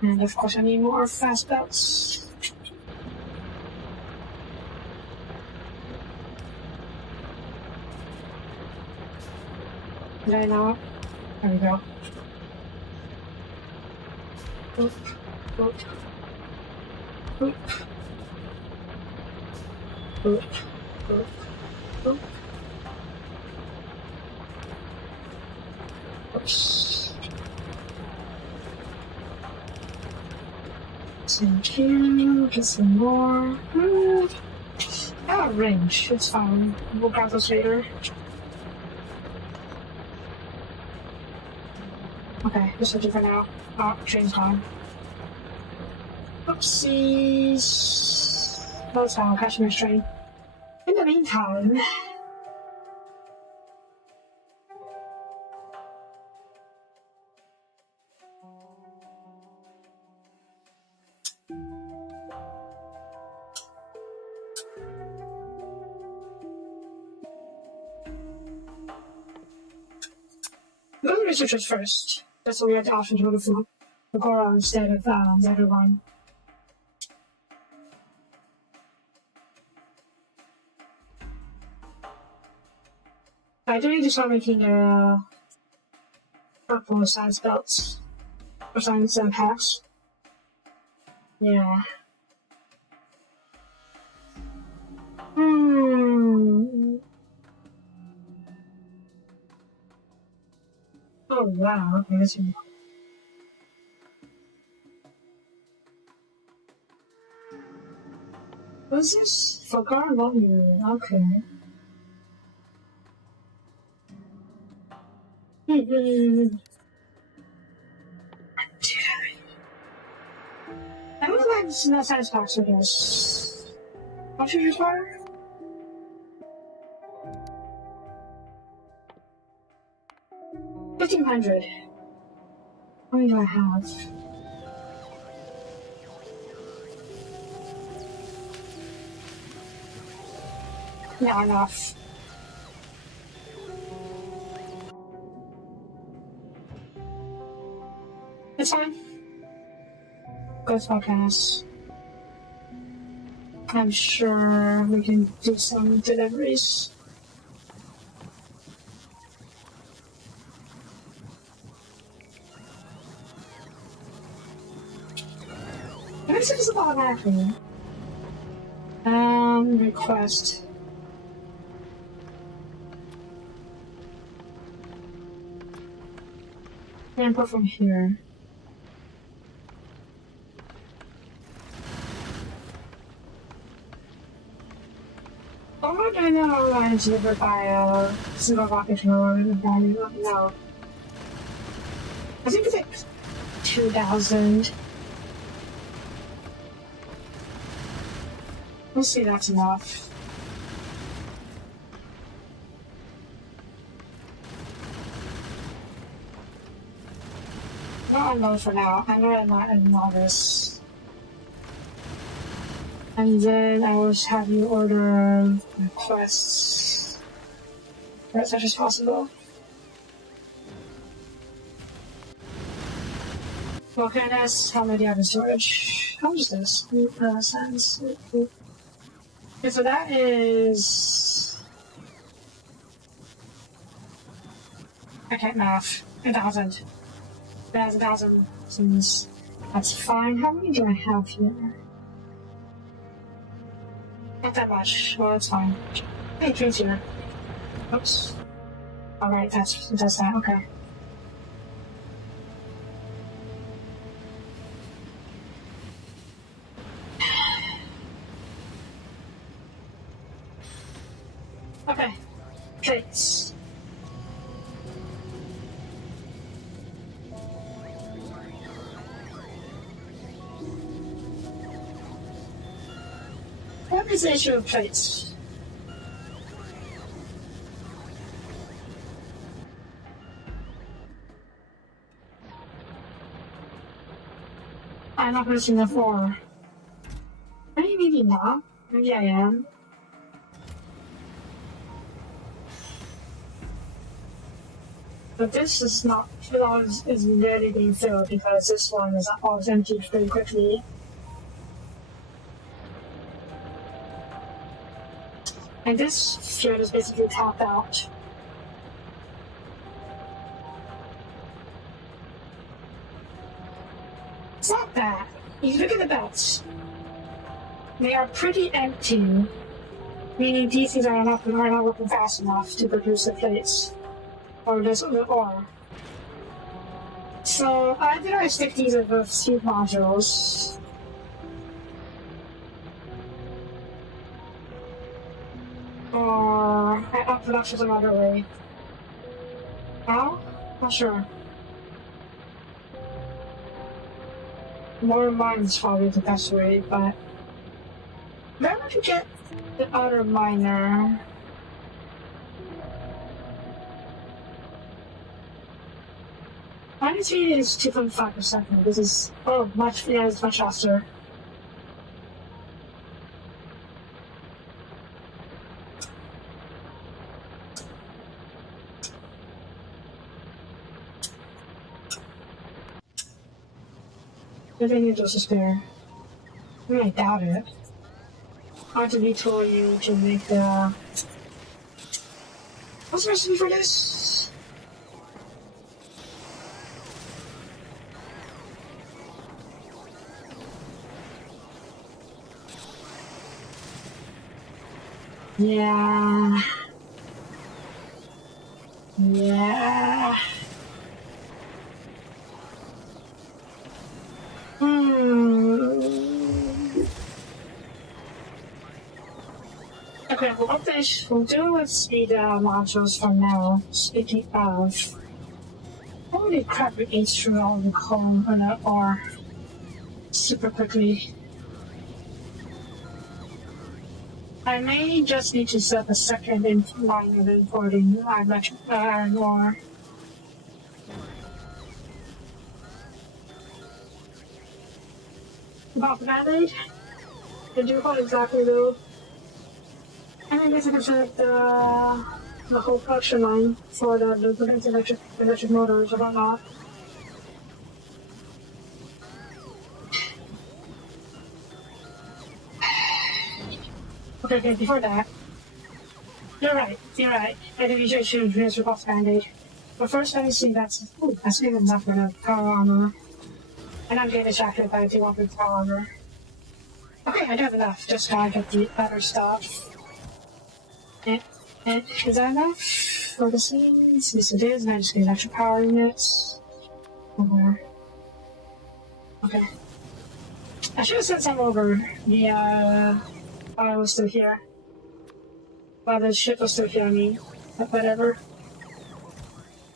And of course I need more fast belts. Did I not? There we go. Oop, oop, oop, oop, oop, oop. Oops. Thank you. Get some more. Range. It's fine. We'll grab those later. Okay, this will do for now. Oh, train's gone. Oopsies. That's how I'll catch my train. In the meantime... go to researchers first. That's what we had the option to go to Factorio instead of the other one. I do need to start making the purple science belts or science packs. Yeah. Oh wow, okay, that's one. What's this? Forgot volume, okay. I would like to see that science box with this. How much is it require? $1,500. How many do I have? Not enough. It's fine. Go to Vulcanus. I'm sure we can do some deliveries. Let me see this automatically. Request. And put from here. Oh, I know how lines delivered by a single rocket or no. I think it's like 2,000. We'll see, that's enough. Not unknown for now. I'm not a novice. And then I will have you order requests as much as possible. Vulcanus, how many other storage? How much is this? Cents. Okay, so that is... I can't math. 1,000. That's 1,000 since that's fine. How many do I have here? Not that much. Well, that's fine. Hey, train's here. Oops. Alright, that's that. Okay. Okay. Traits. What is the issue of traits? I'm not using the 4. Maybe not. Maybe I am. But this is not, is really being filled because this one is always emptied pretty quickly. And this field is basically tapped out. It's not bad. You look at the belts. They are pretty empty, meaning DCs are not working fast enough to produce the plates. Or this ore. So either I stick these as the few modules, or I up production some other way. How? Not sure. More mine is probably the best way, but where would you get the other miner? Mine speed is 2.5 per second. This is much faster. If any of those is spare. I mean, I doubt it. I have to retool you to make the... What's the recipe for this? Yeah. Okay, we'll do with speed modules for now. Speaking of, holy crap, we ate through all the coal ore super quickly. I may just need to set a second line of importing iron ore. About the band-aid? Did you what exactly though? I think it's going to set the whole production line for the electric motors or whatnot. Okay, before that, you're right. I think we should rip off Band-Aid. But first, let me see, that's good enough for the power armor. And I'm getting distracted by the one with power armor. Okay, I do have enough, just gotta get the other stuff. And is that enough for the scenes? Yes it is, and I just get extra power units. One more. Okay. I should have sent some over. While I was still here. While the ship was still here, I mean. But whatever.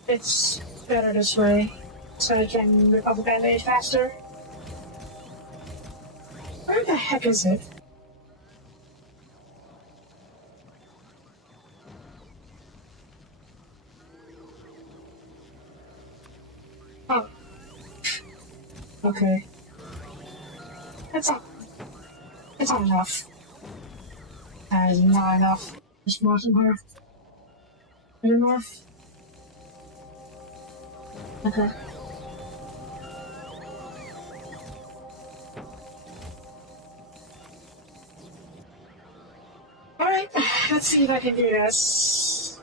It's better this way. So I can rip off the Band-Aid faster. Where the heck is it? Oh. Okay. It's not enough. That is not enough. There's more somewhere. Any more? Okay. Let's see if I can do this.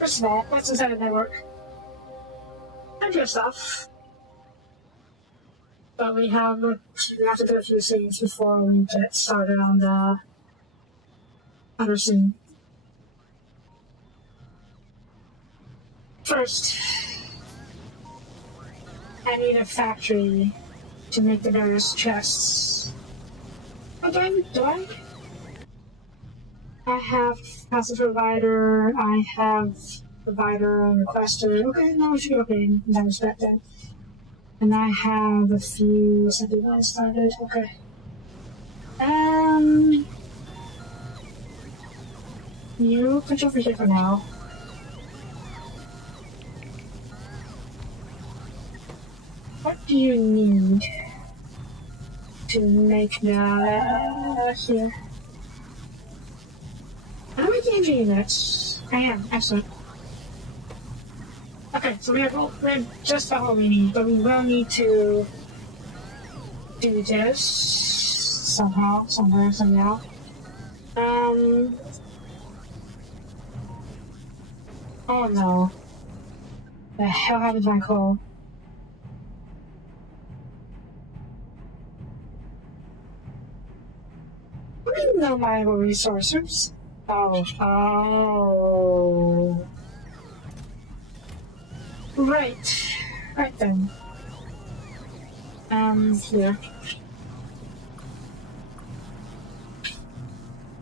First of all, what's inside the network? Plenty of stuff. But we have to do a few things before we get started on the other scene. First, I need a factory to make the various chests. Oh, do I? I have passive provider, I have provider and requester. Okay, no, we should be okay in that respect then. And I have a few something that I started. Okay. You put you over here for now. What do you need to make that here? Am I making engine units? I am. Excellent. Okay, so we have just about what we need, but we will need to do this somehow, somewhere, somehow. Oh no. The hell happened to my coal? No viable resources. Oh. Right. Right then. Here.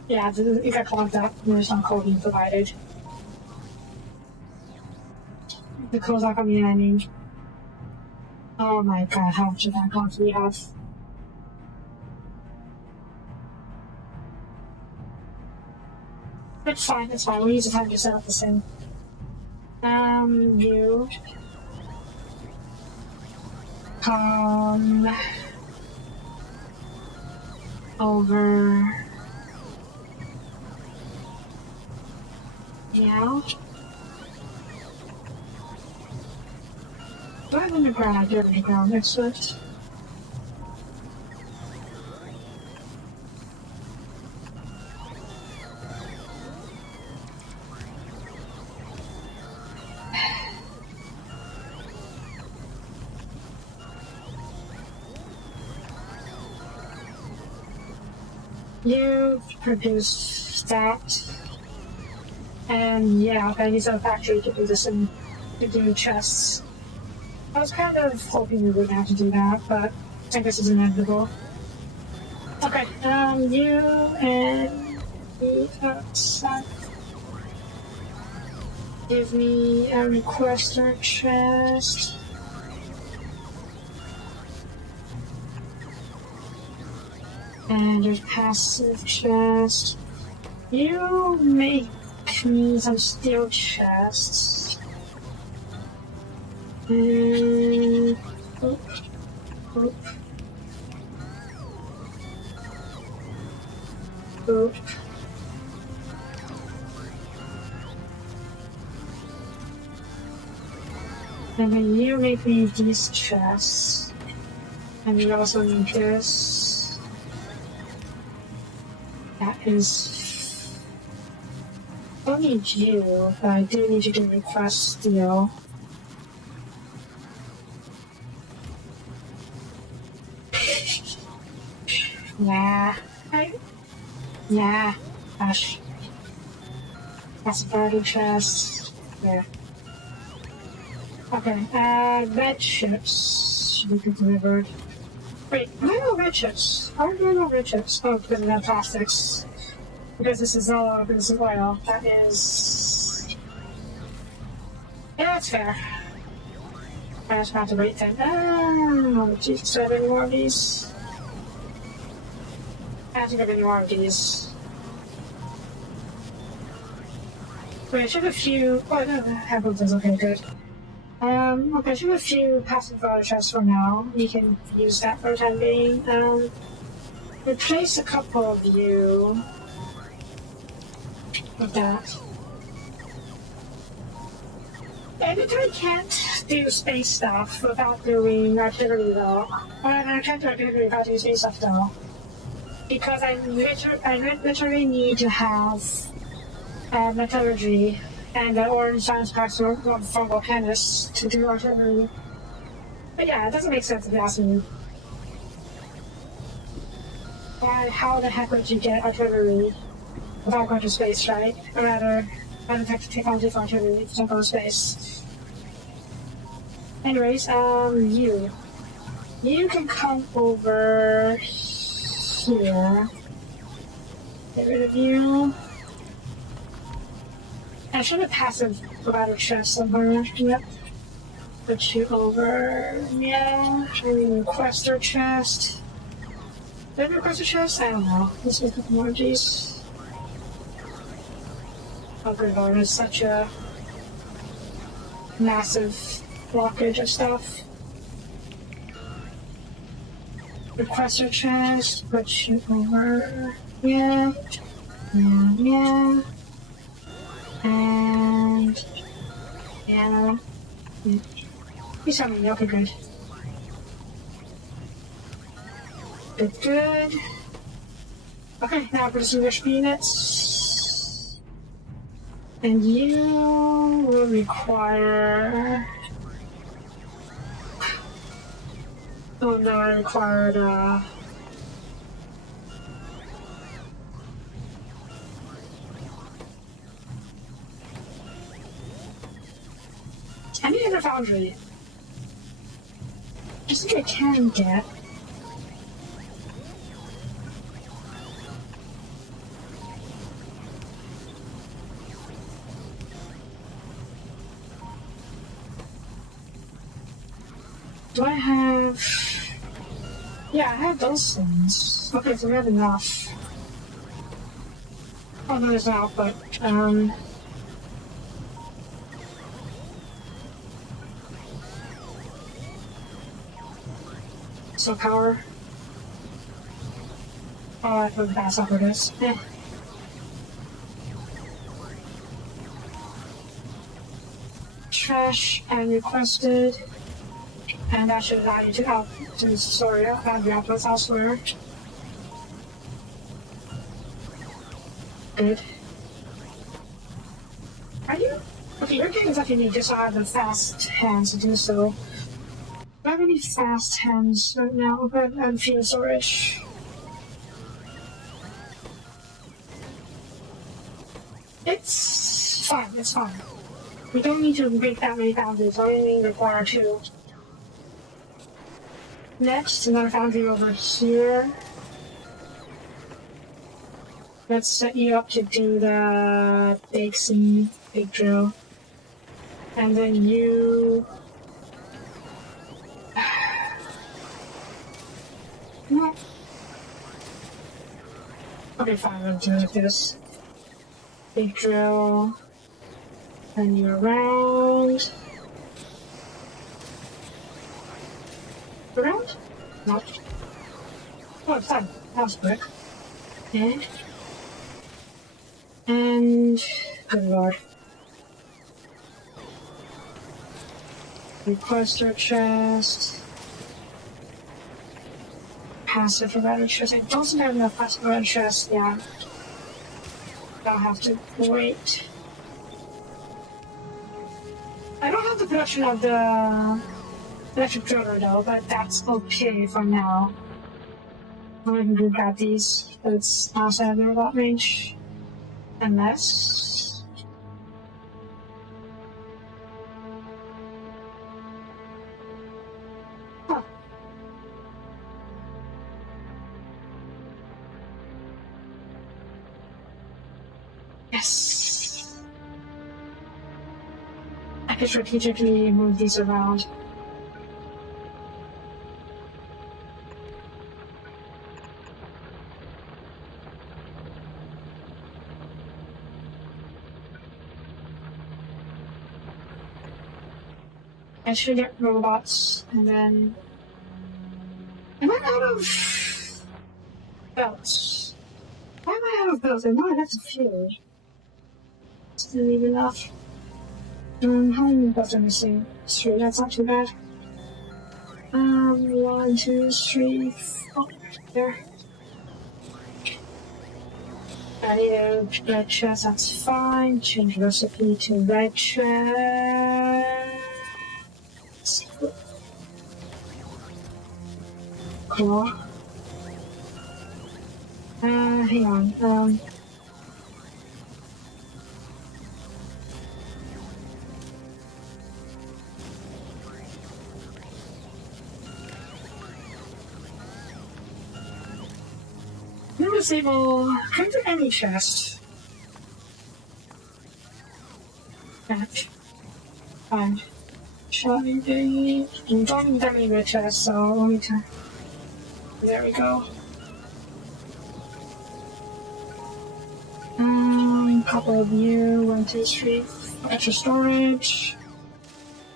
Yeah, it got clogged up. There's some coal being provided. The coal's not gonna be any. Oh my god, how much of that coal do we have? It's fine, it's fine. We use the time to set up this thing. You come over now. Do I have underground? I do have underground. Excellent. You produce that, and yeah, I use a factory to do this and to do chests. I was kind of hoping we wouldn't have to do that, but I guess it's inevitable. Okay, you and the outside. Give me a requester chest. And there's passive chest. You make me some steel chests. And oop. And then you make me these chests. And you also need this. That is. I don't need you, but I do need you to request steel. Yeah. Gosh. That's a burning chest. Yeah. Okay, red chips should be delivered. Wait, why no red chips? How are there no red chips? Oh, because of the plastics. Because this is all this is oil. That is. Yeah, that's fair. I just have to wait then. Jeez, do I have any more of these? I don't think I have any more of these. Wait, I should have a few. Oh, no, I have those. Okay, good. Okay, I should have a few passive water chests for now. You can use that for the time being. Replace a couple of you with that. I can't do space stuff without doing artillery though. I can't do artillery without doing space stuff though. because I literally need to have metallurgy and the orange science packs from Vulcanus to do artillery. But yeah, it doesn't make sense if you ask me. Why? How the heck would you get artillery without going to space, right? Or rather technology for artillery to go to space. Anyways, you can come over here. Get rid of you. I should have passive ladder chest somewhere. Yep. Put you over. Yeah. Requester chest. Did I request a chest? I don't know. Let's look at more of these. Oh, good lord, it's such a massive blockage of stuff. Requester chest, put you over. Yeah. Yeah. And. Yeah. You saw me, okay, good. Good. Okay, now for some extra units. And you will require. Oh no, I required I need another foundry. I think I can get. Do I have... Yeah, I have those things. Okay, so we have enough. Oh, no, there's not, but, So power. Oh, I put fast up for this. Trash and requested. And that should allow you to have the outputs elsewhere. Good. Are you? Okay, you're getting stuff you need just so I have the fast hands to do so. Do I have any fast hands right now? And fuel storage. It's fine, it's fine. We don't need to make that many foundries, I only require 2. Next, another foundry over here. Let's set you up to do the big drill. And then you... No. Okay, fine, I'm gonna do it like this. Big drill. And you around. Around? No. Oh, it's done. That was quick. And good lord. Requester chest. Passive ladder chest. I don't think I have enough passive ladder chest. Yeah. I'll have to wait. I don't have the production of the electric driller though, but that's okay for now. I'm gonna grab these, but it's outside of the robot range. Unless... Huh. Yes! I can strategically move these around. I should get robots, and then... Am I out of... belts? Why am I out of belts? I know I have to fuel. Still need enough. How many belts am I missing? 3, that's not too bad. 1, 2, 3, 4, there. I need a red chest, that's fine. Change recipe to red chest. Cool. Hang on. New disable. Come to any chest. Match. Fine. Shall we be? I'm don't that many red chests, so let me try. There we go. Couple of you, 1, 2, 3, extra storage.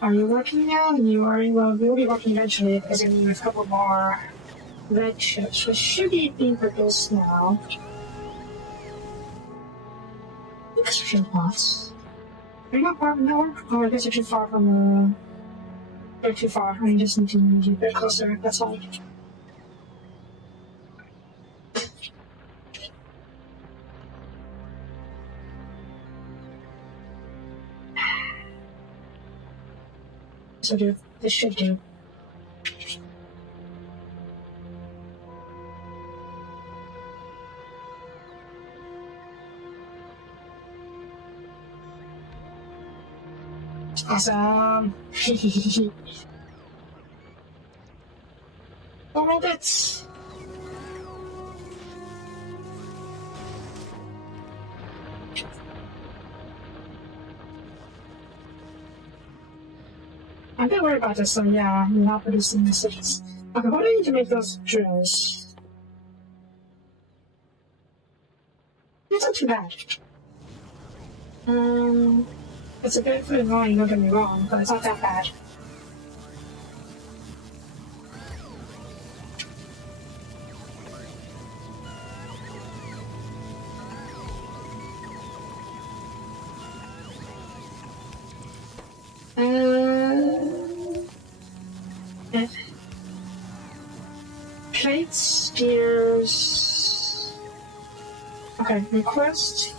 Are you working now? You are. Well, you'll be working eventually because I need a couple more red chips, which should be being produced now. Extra pots. Are you not part of the network? Oh, I guess you're too far from the. You're too far. I just need to move you a bit closer. That's all. So this should do. Awesome. All bits. I'm a bit worried about this, so yeah, I'm not producing messages. Okay, what do I need to make those drills? It's not too bad. It's a bit annoying, don't get me wrong, but it's not that bad. Plates, spears. Okay, request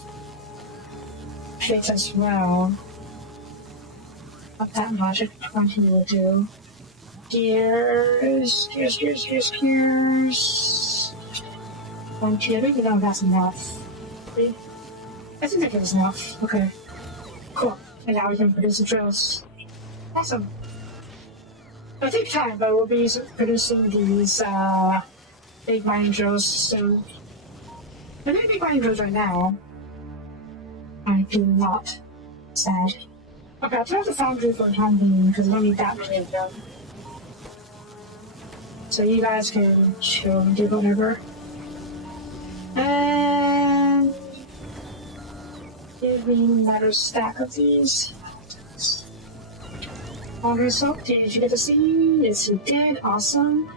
plates as well. Not that much, I can continue to do. Gears. 1, 2, I don't think that's enough. 3. I think that is enough. Okay. Cool. And now we can produce the drills. Awesome. It'll take time, but we'll be producing these big mining drills soon. We're doing big mining drills right now. I do not. Sad. Okay, I'll turn off the foundry for the time being because I don't need that many of them. So you guys can chill and do whatever. And give me another stack of these. Okay, so did you get to see? Yes, you did. Awesome.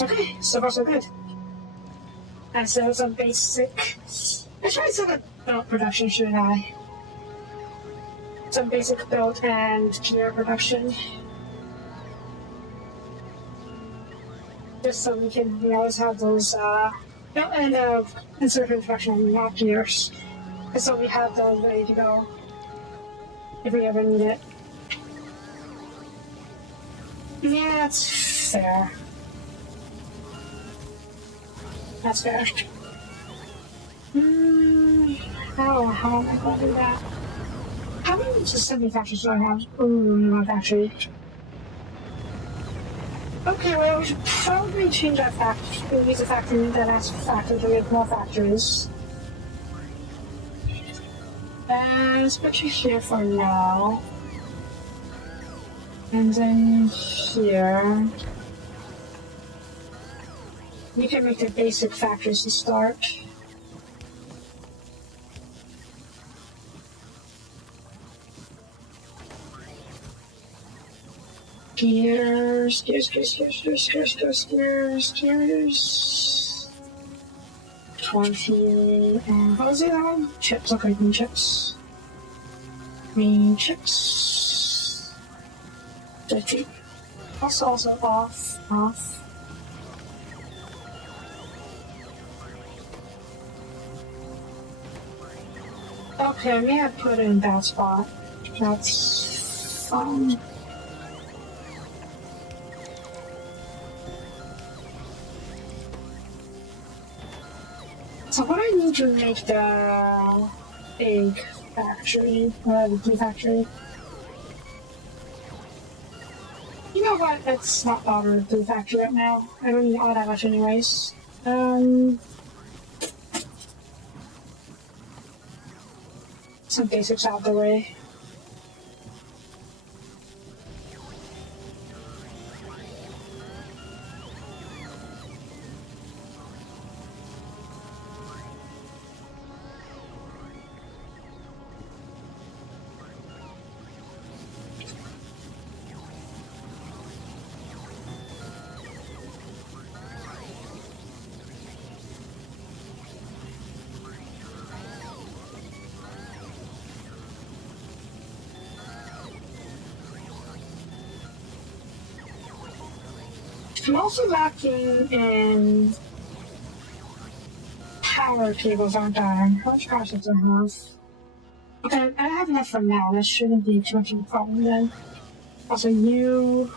Okay, so far so good. And so some basic. I tried some build production, shouldn't I? Some basic build and gear production. Just so we can always have those build and insert production and lock gears. So we have those ready to go if we ever need it. Yeah, that's fair. That's fair. How am I going to do that? How many assembly factories do I have? Ooh, factory. Okay, well, we should probably change our factory. We'll use a factory that has factory to make more factories. Let's put you here for now. And then here. We can make the basic factories to start. Gears. 20, and what was the other one? Chips, okay, green chips. Green chips. 30. Also off. Okay, I may have put it in that spot. That's fine. So what I need to make the egg factory, the tea factory. You know what? Let's not bother with the factory right now. I don't need all that much anyways. Some basics out the way. I'm also lacking in power cables, aren't I? How much power do I have? Okay, I have enough for now. That shouldn't be too much of a problem then. Also, you...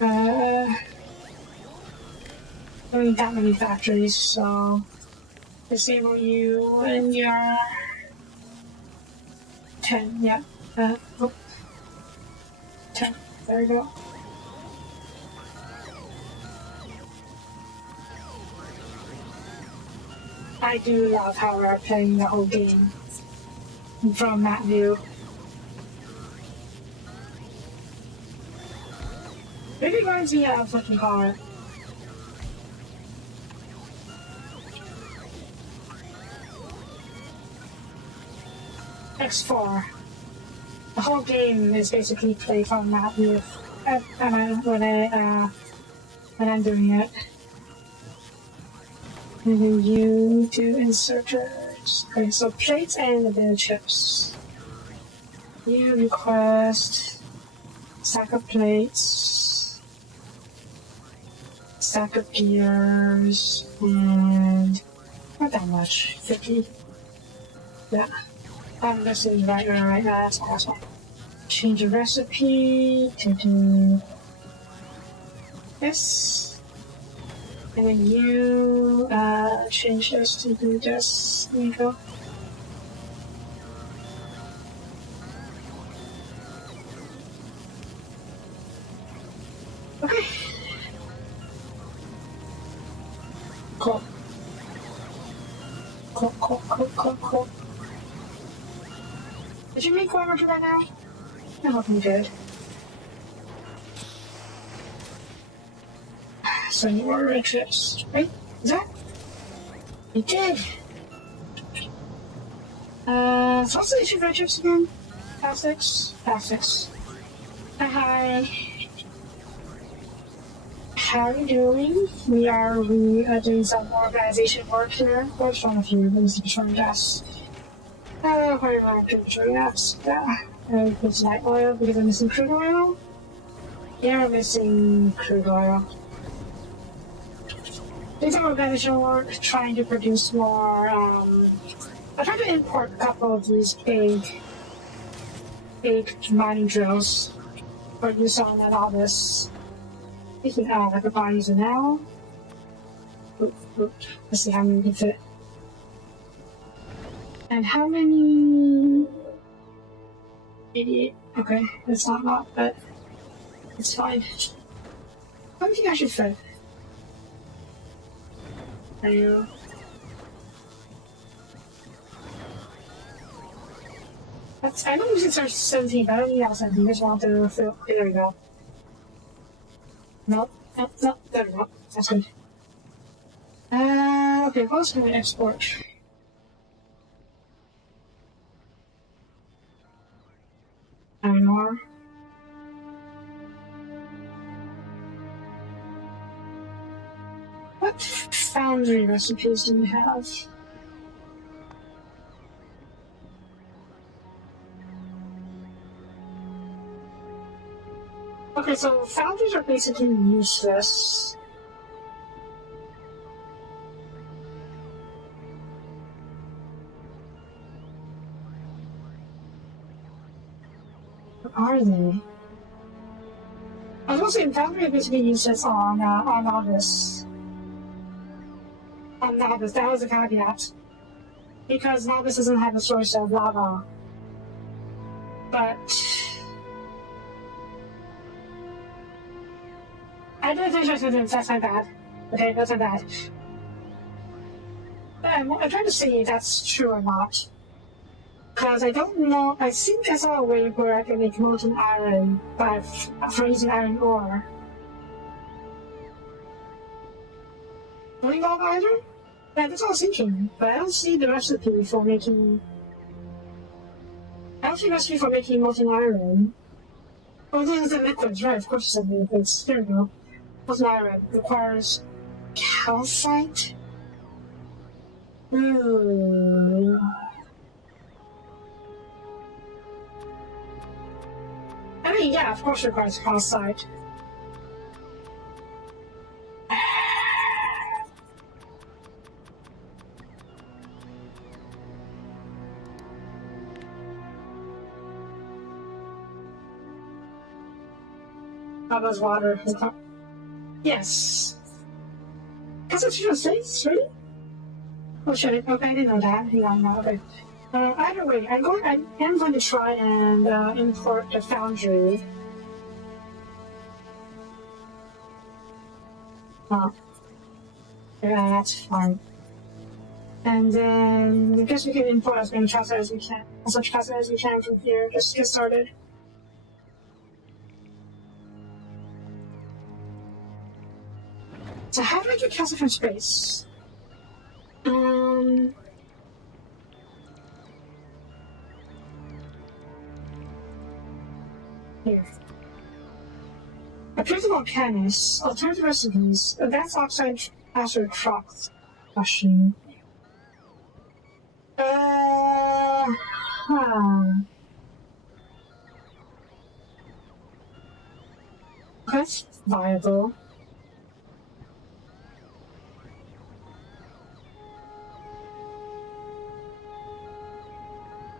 don't need that many factories, so... disable you and your... 10, yeah. 10. There we go. I do love how we're playing the whole game from that view. Maybe it reminds me of what you call it. X4. The whole game is basically played from that view when I'm doing it. And then you do inserters. Okay, so plates and the bit of chips. You request stack of plates, stack of gears, and not that much. 50. Yeah. This is right now. That's awesome. Change the recipe to do this. And then you change this to do this. There you go. Okay. Cool. Cool. Did you make one or two right now? I hope you did. So you were red chips, right? Is that? You did. So what's the issue with red chips again? Plastics? Hi. How are you doing? We are doing some organization work here. What's wrong with you? Who's the petroleum gas? Why am I petroleum gas? Yeah. It's light oil because I'm missing crude oil? Yeah, I'm missing crude oil. Doing some organization work, trying to produce more, I'm trying to import a couple of these big mining drills for use on that all this. Speaking of, I could buy these now. Let's see how many we can fit. And how many... 88. Okay, that's not a lot, but it's fine. How many do you think I should fit? Are you... I don't usually start 17, but I don't need all 17. I just want to fill. There we go. Nope. There we go. That's good. Okay, what else can we export? Iron ore. What foundry recipes do we have? Okay, so foundries are basically useless. are they? I was also in Foundry basically used this on Novice. On Novice, that was a caveat. Because Novice doesn't have a source of lava. But I don't think that's not bad. Okay, that's not bad. But I'm trying to see if that's true or not. Because I don't know, I think I saw a way where I can make molten iron by freezing iron ore. Only lava either? Yeah, that's what I was thinking. But I don't see the recipe for making... I don't see the recipe for making molten iron. Oh, this is the liquids, right? Of course it's the liquids. There we go. Molten iron requires calcite? Ooh. I mean, yeah, of course it requires calcite. How about water? Yes. Constitutional states, really? Oh shit, okay, I didn't know that. Hang on now, okay. Either way, I am going to try and import the foundry. Oh. Yeah, that's fine. And then I guess we can import as many calcite as we can, as much calcite as we can from here, just to get started. So how do I get calcite from space? Here. Appears Vulcanus, alternative recipes, advanced oxide acid truck question. That's viable.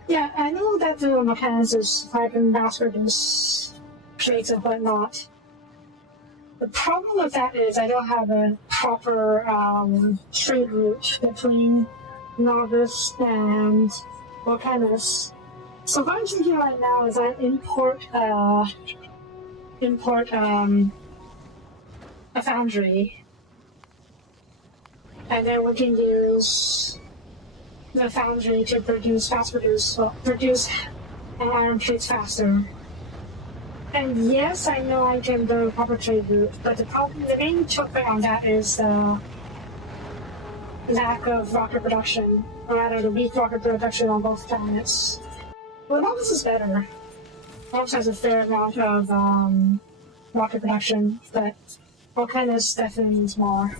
Yeah, I know that the Vulcanus is fighting mass-produced plates and whatnot. The problem with that is I don't have a proper trade route between Novice and Vulcanus. So what I'm thinking right now is I import a foundry, and then we can use the foundry to produce iron plates faster. And yes, I know I can do proper trade route, but the main choke point on that is the lack of rocket production, or rather the weak rocket production on both planets. Well, Novice is better. Novice has a fair amount of rocket production, but Vulcanus definitely needs more.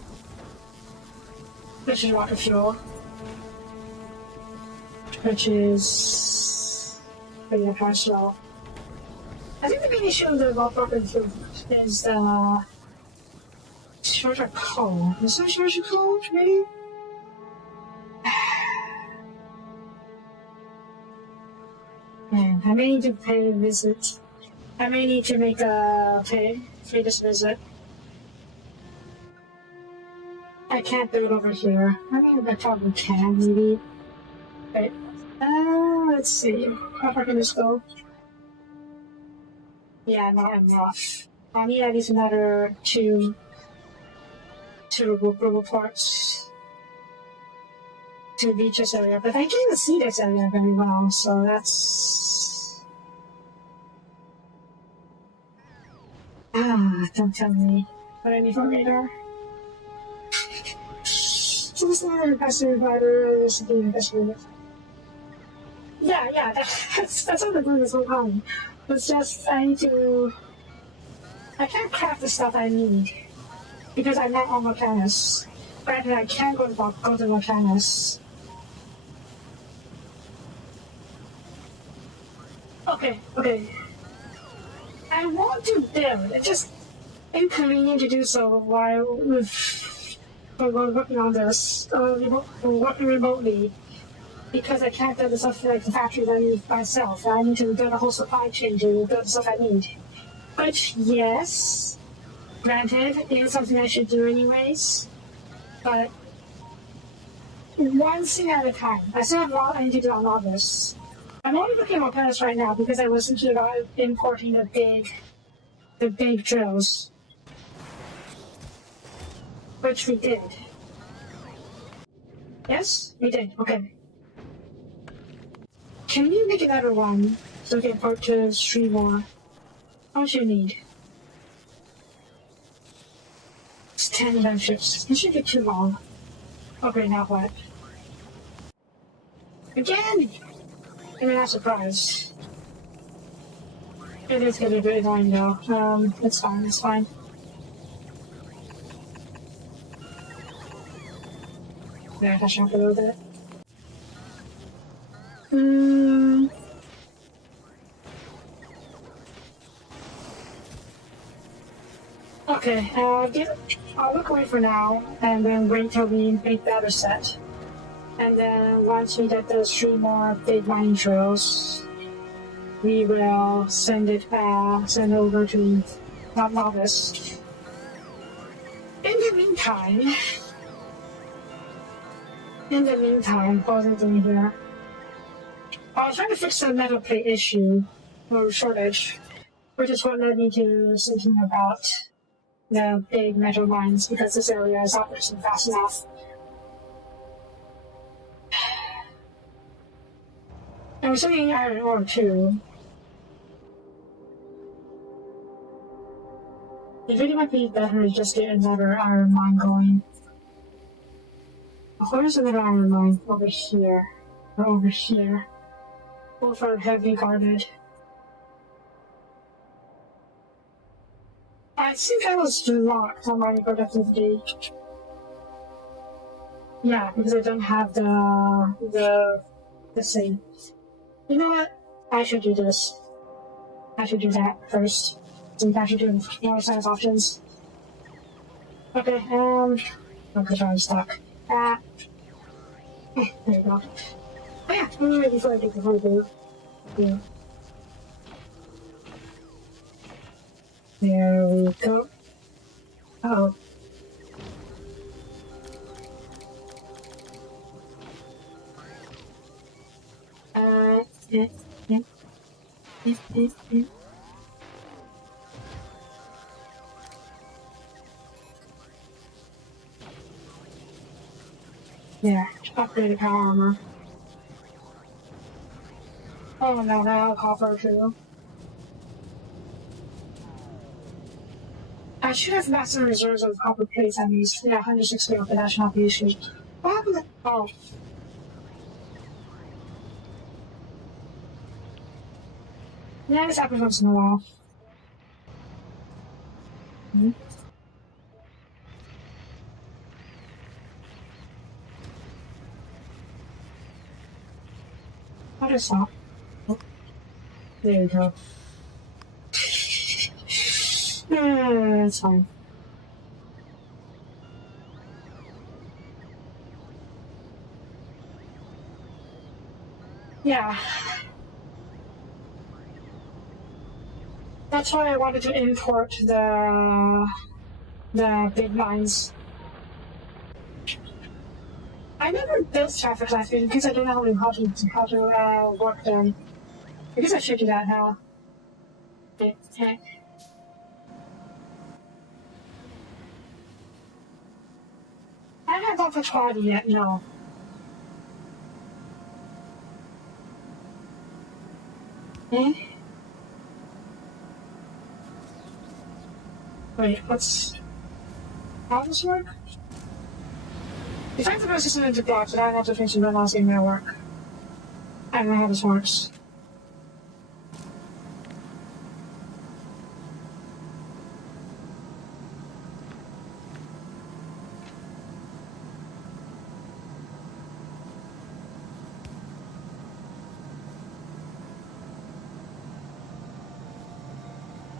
Which is rocket fuel. Which is pretty kind of slow. I think the main issue of the rocket fuel is the shortage of coal. Is there a shortage of coal, maybe? Man, I may need to pay a visit. I may need to make a pay this visit. I can't do it over here. I mean, I probably can, maybe. Wait. Let's see. How far can this go? Yeah, not enough. I need at least another two global parts to reach this area, but I can't even see this area very well, so that's... Don't tell me. What I need for radar? So this is not a passive rider, this is the passive. Yeah, that's what I'm doing this whole time. It's just, I can't craft the stuff I need, because I'm not on Vulcanus. Granted, I can go to Vulcanus. Okay. I want to build, it's just inconvenient to do so while we're working on this, working remotely. because I can't build the stuff like the factories I need myself. I need to build a whole supply chain to build the stuff I need. Which, yes, granted, is something I should do anyways, but one thing at a time. I still have a lot I need to do on all this. I'm only looking at Vulcanus right now because I was thinking about importing the big drills. Which we did. Yes? We did, okay. Can you make another one so we can import to 3 more? How much do you need? It's 10 ships. It shouldn't be too long. Okay, now what? Again! I'm not surprised. It is getting a bit annoying though. It's fine, it's fine. Yeah, touch up a little bit. Okay, I'll look away for now, and then wait till we make the other set. And then once we get those 3 more big mine drills, we will send over to Novice. In the meantime, what was I doing here? I was trying to fix the metal plate issue, or shortage, which is what led me to thinking about the big metal mines, because this area is not producing fast enough. And we're still getting iron ore too. It really might be better to just get another iron mine going. Where's another iron mine? Over here. Or over here. Both are heavy guarded. I think I was locked on my productivity. Yeah, because I don't have the thing. You know what? I should do this. I should do that first. I should do more science options. Okay, okay, I'm stuck. There you go. Oh yeah, before I do. Yeah. There we go. Uh-oh. Yeah, upgraded power armor. Oh no, now copper too. I should have massive reserves of copper plates at least. Yeah, 160, but that should not be issued. What happened to... Oh. Yeah, this happens once in a while. What is that? Oh. There you go. It's fine. Yeah. That's why I wanted to import the big mines. I never built traffic lights because I don't know how to work them. I guess I should do that now. Okay. I haven't gone for quality yet, no. Wait, how does this work? If I have to put a system into blocks, but I don't have to finish the last game that work. I don't know how this works.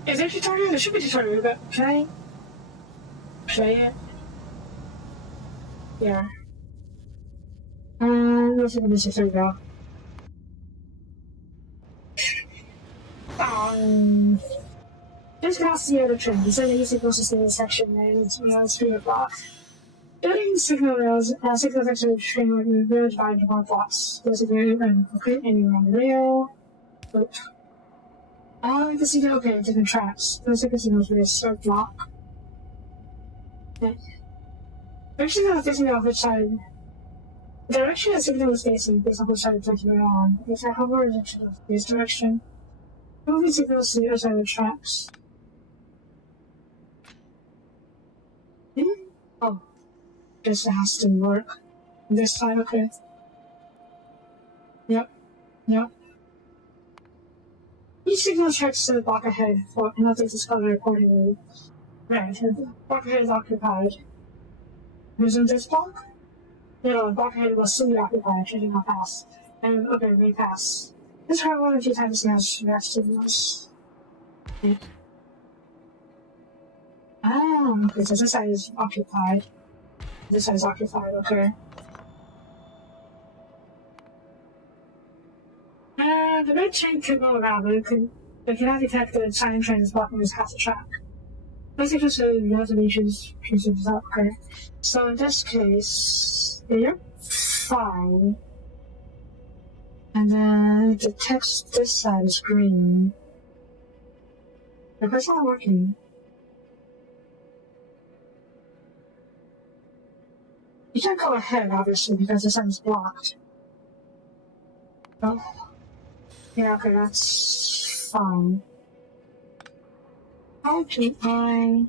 Is there a tutorial? There should be a tutorial, but can I play it? Yeah. no signal message. There we go. Just past the other train, so the signals to stay in the section and it's 3 o'clock. During signal rails, signals actually train with the rail divided into 1 blocks. There's a very concrete and on the rail. But the signal, okay, different tracks. Those signals with a short block. Okay. Actually, not facing on which side. The direction the signal is facing based on which side it's actually on. If I hover in this direction, moving signals to the other side of the tracks. Oh, this has to work. This time, okay. Yep. Each signal checks the block ahead for and updates its color accordingly. Right, the block ahead is occupied. Using this block? The block ahead will soon be occupied, changing how fast. And okay, we pass. Let's try 1 or 2 times now to match signals. Okay. Okay, so this side is occupied. This side is occupied, okay. The red train could go around, but it cannot detect the China train is blocking this half the track. Basically, just a relatively choose this up, okay. So in this case, you're fine. And then the text this side is green. But it's not working. You can't go ahead, obviously, because the sun is blocked. Oh. Yeah, okay, that's fine. How do I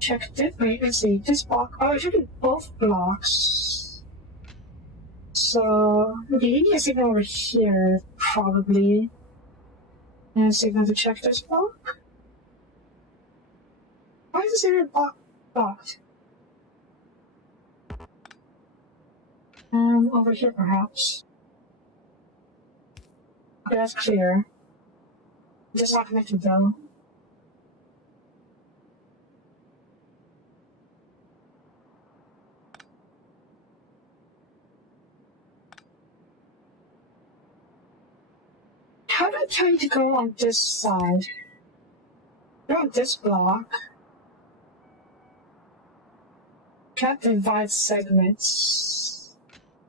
check this? Wait, let's see. This block. Oh, it should be both blocks. So, okay, you need a signal over here, probably. And a signal to check this block? Why is this area blocked? Over here perhaps. Okay, that's clear. Just not connected though. How do I tell you to go on this side? Go on this block. Can't divide segments.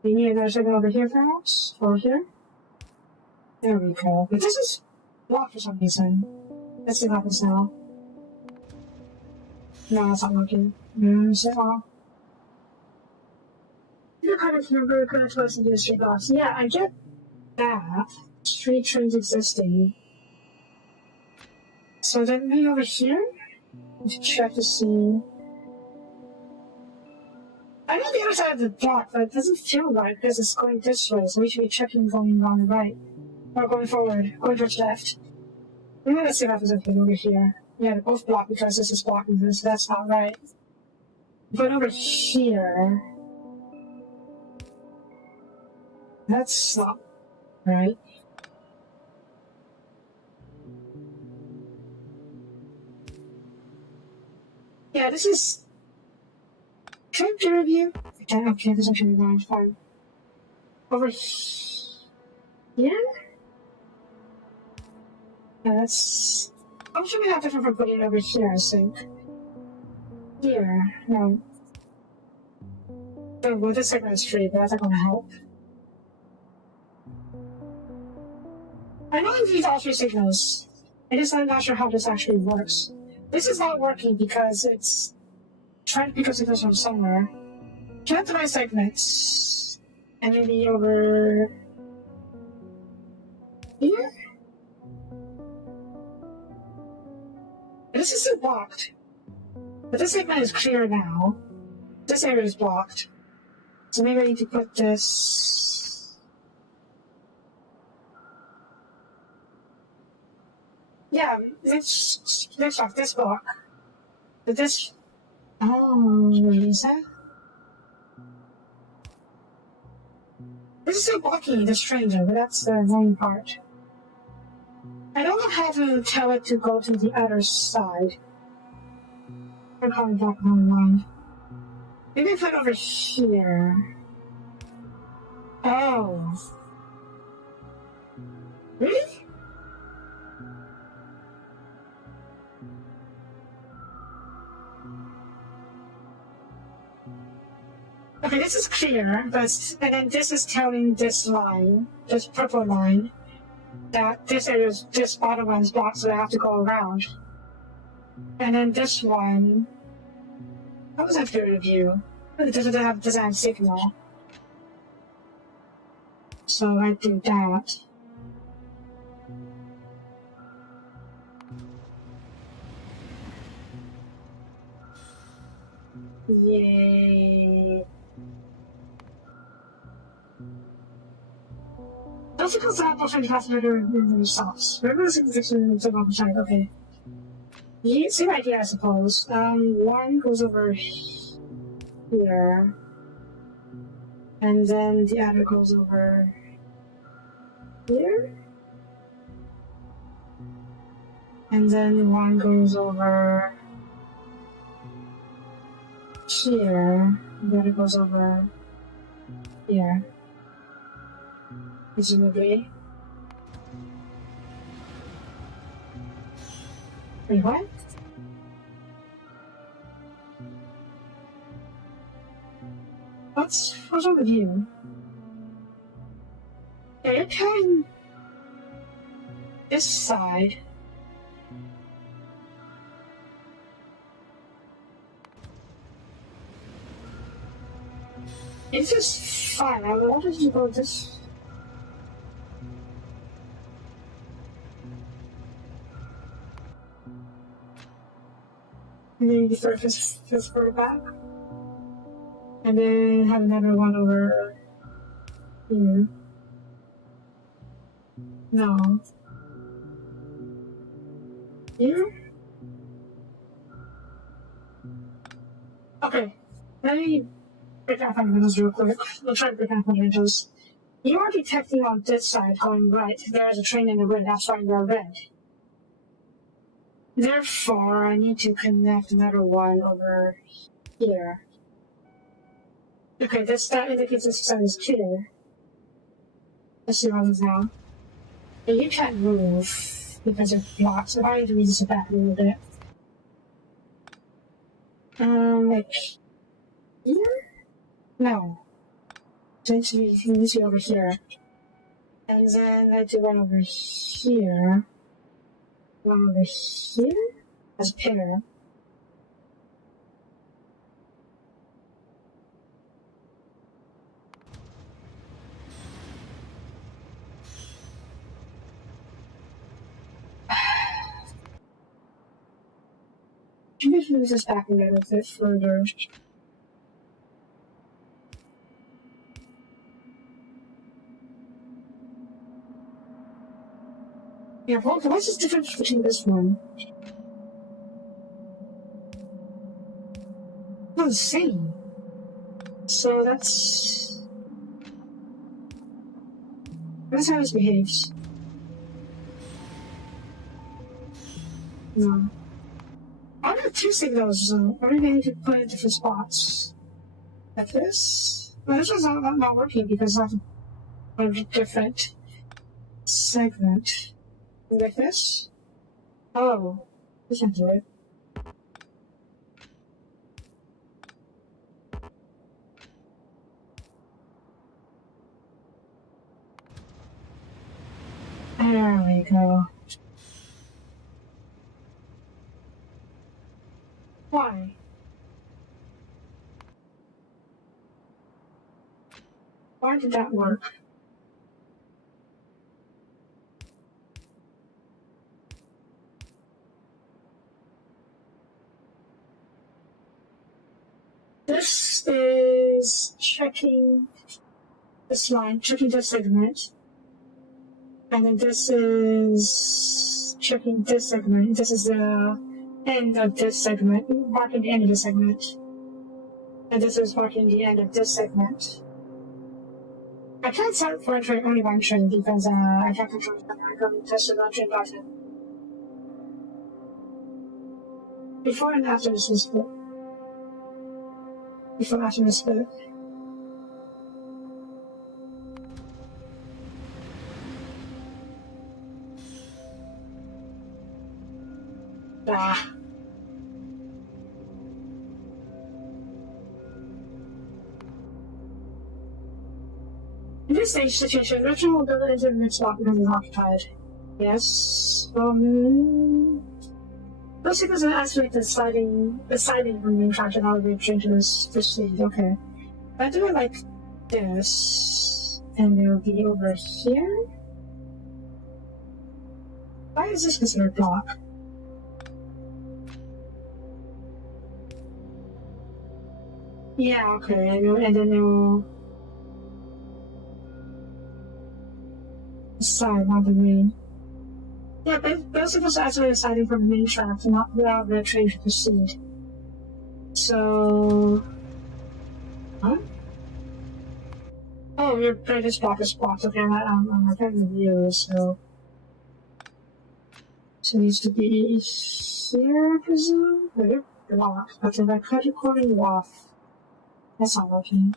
You need another segment over here, perhaps? Over here? There we go. But this is blocked for some reason. Let's see what happens now. No, it's not working. So, you're kind of remember kind of close to the street blocks. Yeah, I get that. Street trains existing. So then maybe over here? To check to see. I know the other side of the block, but it doesn't feel right because it's going this way, so we should be checking going on the right. Or going forward, going towards left. Maybe let's see what happens over here. Yeah, they're both blocked because this is blocking this, so that's not right. But over here... That's not right. Yeah, this is... Can I peer review? Okay, this actually is fine. Over here? Yeah, that's... I'm sure we have different from putting it over here, I think. Here, no. Oh, well, this segment is free, but that's not gonna help. I know you need all 3 signals. I'm not sure how this actually works. This is not working because it's trying to pick up signals from somewhere. Can I divide segments? And maybe over here? This is still blocked. But this segment is clear now. This area is blocked. So maybe I need to put this... Yeah, let's off this block. But this... Oh, wait, is that? This is still blocking the stranger, but that's the wrong part. I don't know how to tell it to go to the other side. I'm calling back online. Maybe I put it over here. Oh. Really? Okay, this is clear, but and then this is telling this line, this purple line, that this area, this bottom one is blocked, so I have to go around. And then this one, how was that field of view? It doesn't have signal. So I do that. Yay. That's because that option has better results. Remember the section to the side, okay. Yeah, same idea, I suppose. One goes over here, and then the other goes over here, and then one goes over here, the other goes over here, presumably. Wait, what? What's wrong with you? Yeah, you're carrying this side. It's just fine. I wanted to go this. And then you sort of just go back. And then have another one over here. No. Here? Okay. Let me break down fundamentals real quick. We'll try to break down fundamentals. You are detecting on this side going right. There is a train in the wind. That's why you're red. Therefore, I need to connect another one over here. Okay, that indicates this side is clear. Let's see what happens now. And you can't move because you're blocked, so I need to read this back a little bit. Like here? No. So it needs to be over here. And then I do one over here. One over here? As a pair. Can we move this back a little bit further? Yeah, what's the difference between this one? Not the same. So that's how this behaves. No. I got two signals, so I really need to put it in different spots. Like this. Well, this one's not working because I have a different segment. Like this? Oh, this will do it. There we go. Why? Why did that work? This is checking this line, checking this segment. And then this is checking this segment. This is the end of this segment, marking the end of the segment. And this is marking the end of this segment. I can't set for entering only one train because I can't control the I can test the train button. Before and after this is split. Before and after this split. Ah. In this stage situation, virtual mobility into the next block becomes occupied. Yes. Those signals will activate the sliding room traction out of the change to this stage. Okay. If I do it like this, and it'll be over here. Why is this considered block? Yeah, okay, and then it'll slide, not the main. Yeah, but those signals are actually sliding from the main track to not allow the train to proceed. So... Huh? Oh, your previous block is blocked. Okay, I'm looking at the view, so... So it needs to be here, I presume? Wait, blocked. But if I cut recording off, that's not working.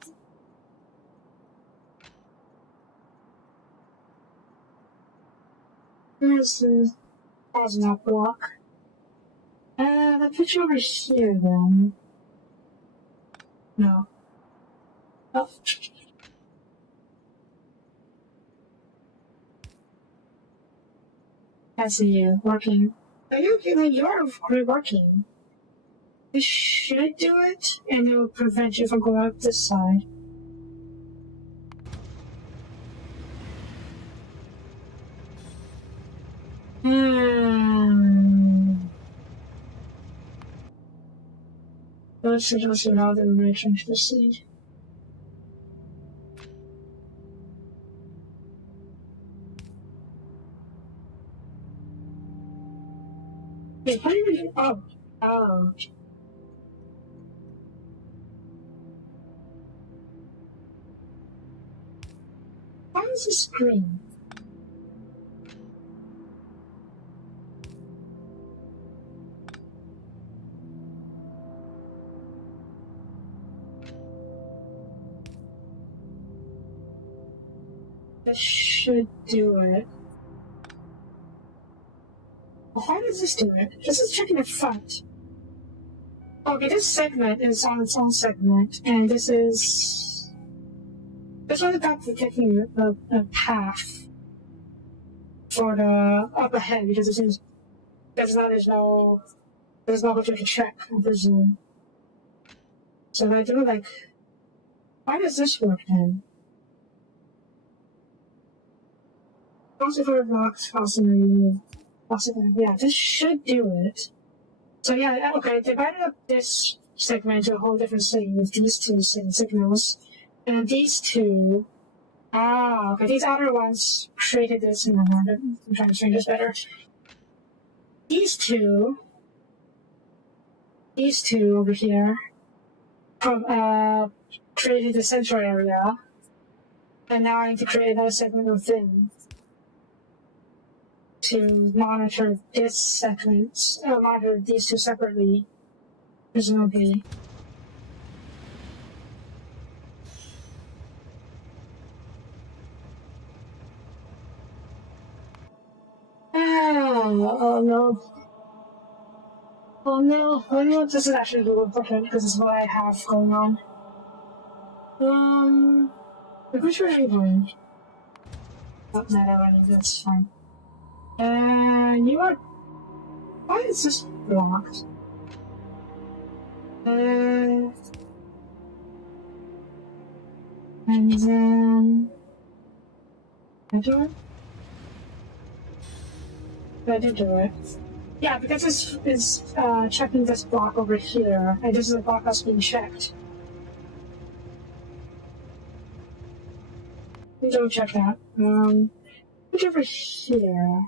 Where's the pause not block? The picture over here then. No. Oh. I see you working. Are you working? This should do it, and it will prevent you from going up this side. Let's see how the reaction to the seed. Wait, how do you... Oh. Why is this green? That should do it. Why does this do it? This is checking the front. Okay, this segment is on its own segment, and this is... This one got for taking a path for the up ahead, because it seems... Because now there's no opportunity to check, I presume. So I do like... Why does this work then? Also for blocks, yeah, this should do it. So yeah, okay, divided up this segment to a whole different thing with these two signals. And these two... okay, these outer ones created this, and I'm trying to explain this better. These two over here, created the central area, and now I need to create another segment within to monitor this segment, monitor these two separately, presumably. Oh no. Oh no. Well, you know, this is actually really important because this is what I have going on. Which way are you going? Oh, no, running, that's fine. You are... Why is this blocked? And then... I do it? I did do it. Yeah, because this is checking this block over here, and this is a block that's being checked. We don't check that. Look over here.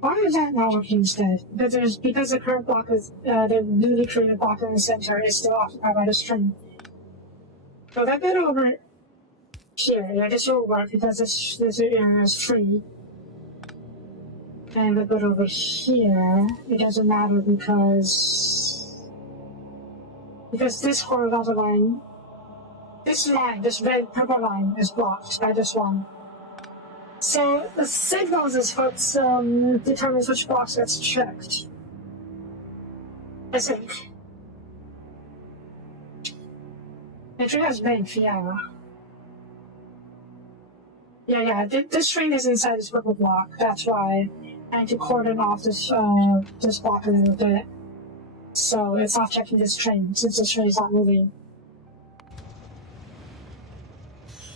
Why is that not working instead? Because the current block is the newly created block in the center is still occupied by the string. So that bit over here, yeah, this will work because this area is free. And the bit over here, it doesn't matter because this horizontal line, this red purple line is blocked by this one. So the signals is what determines which box gets checked. I think. It really has length, yeah. Yeah. This train is inside this purple block. That's why I need to cordon off this block a little bit. So it's not checking this train since this train is not moving.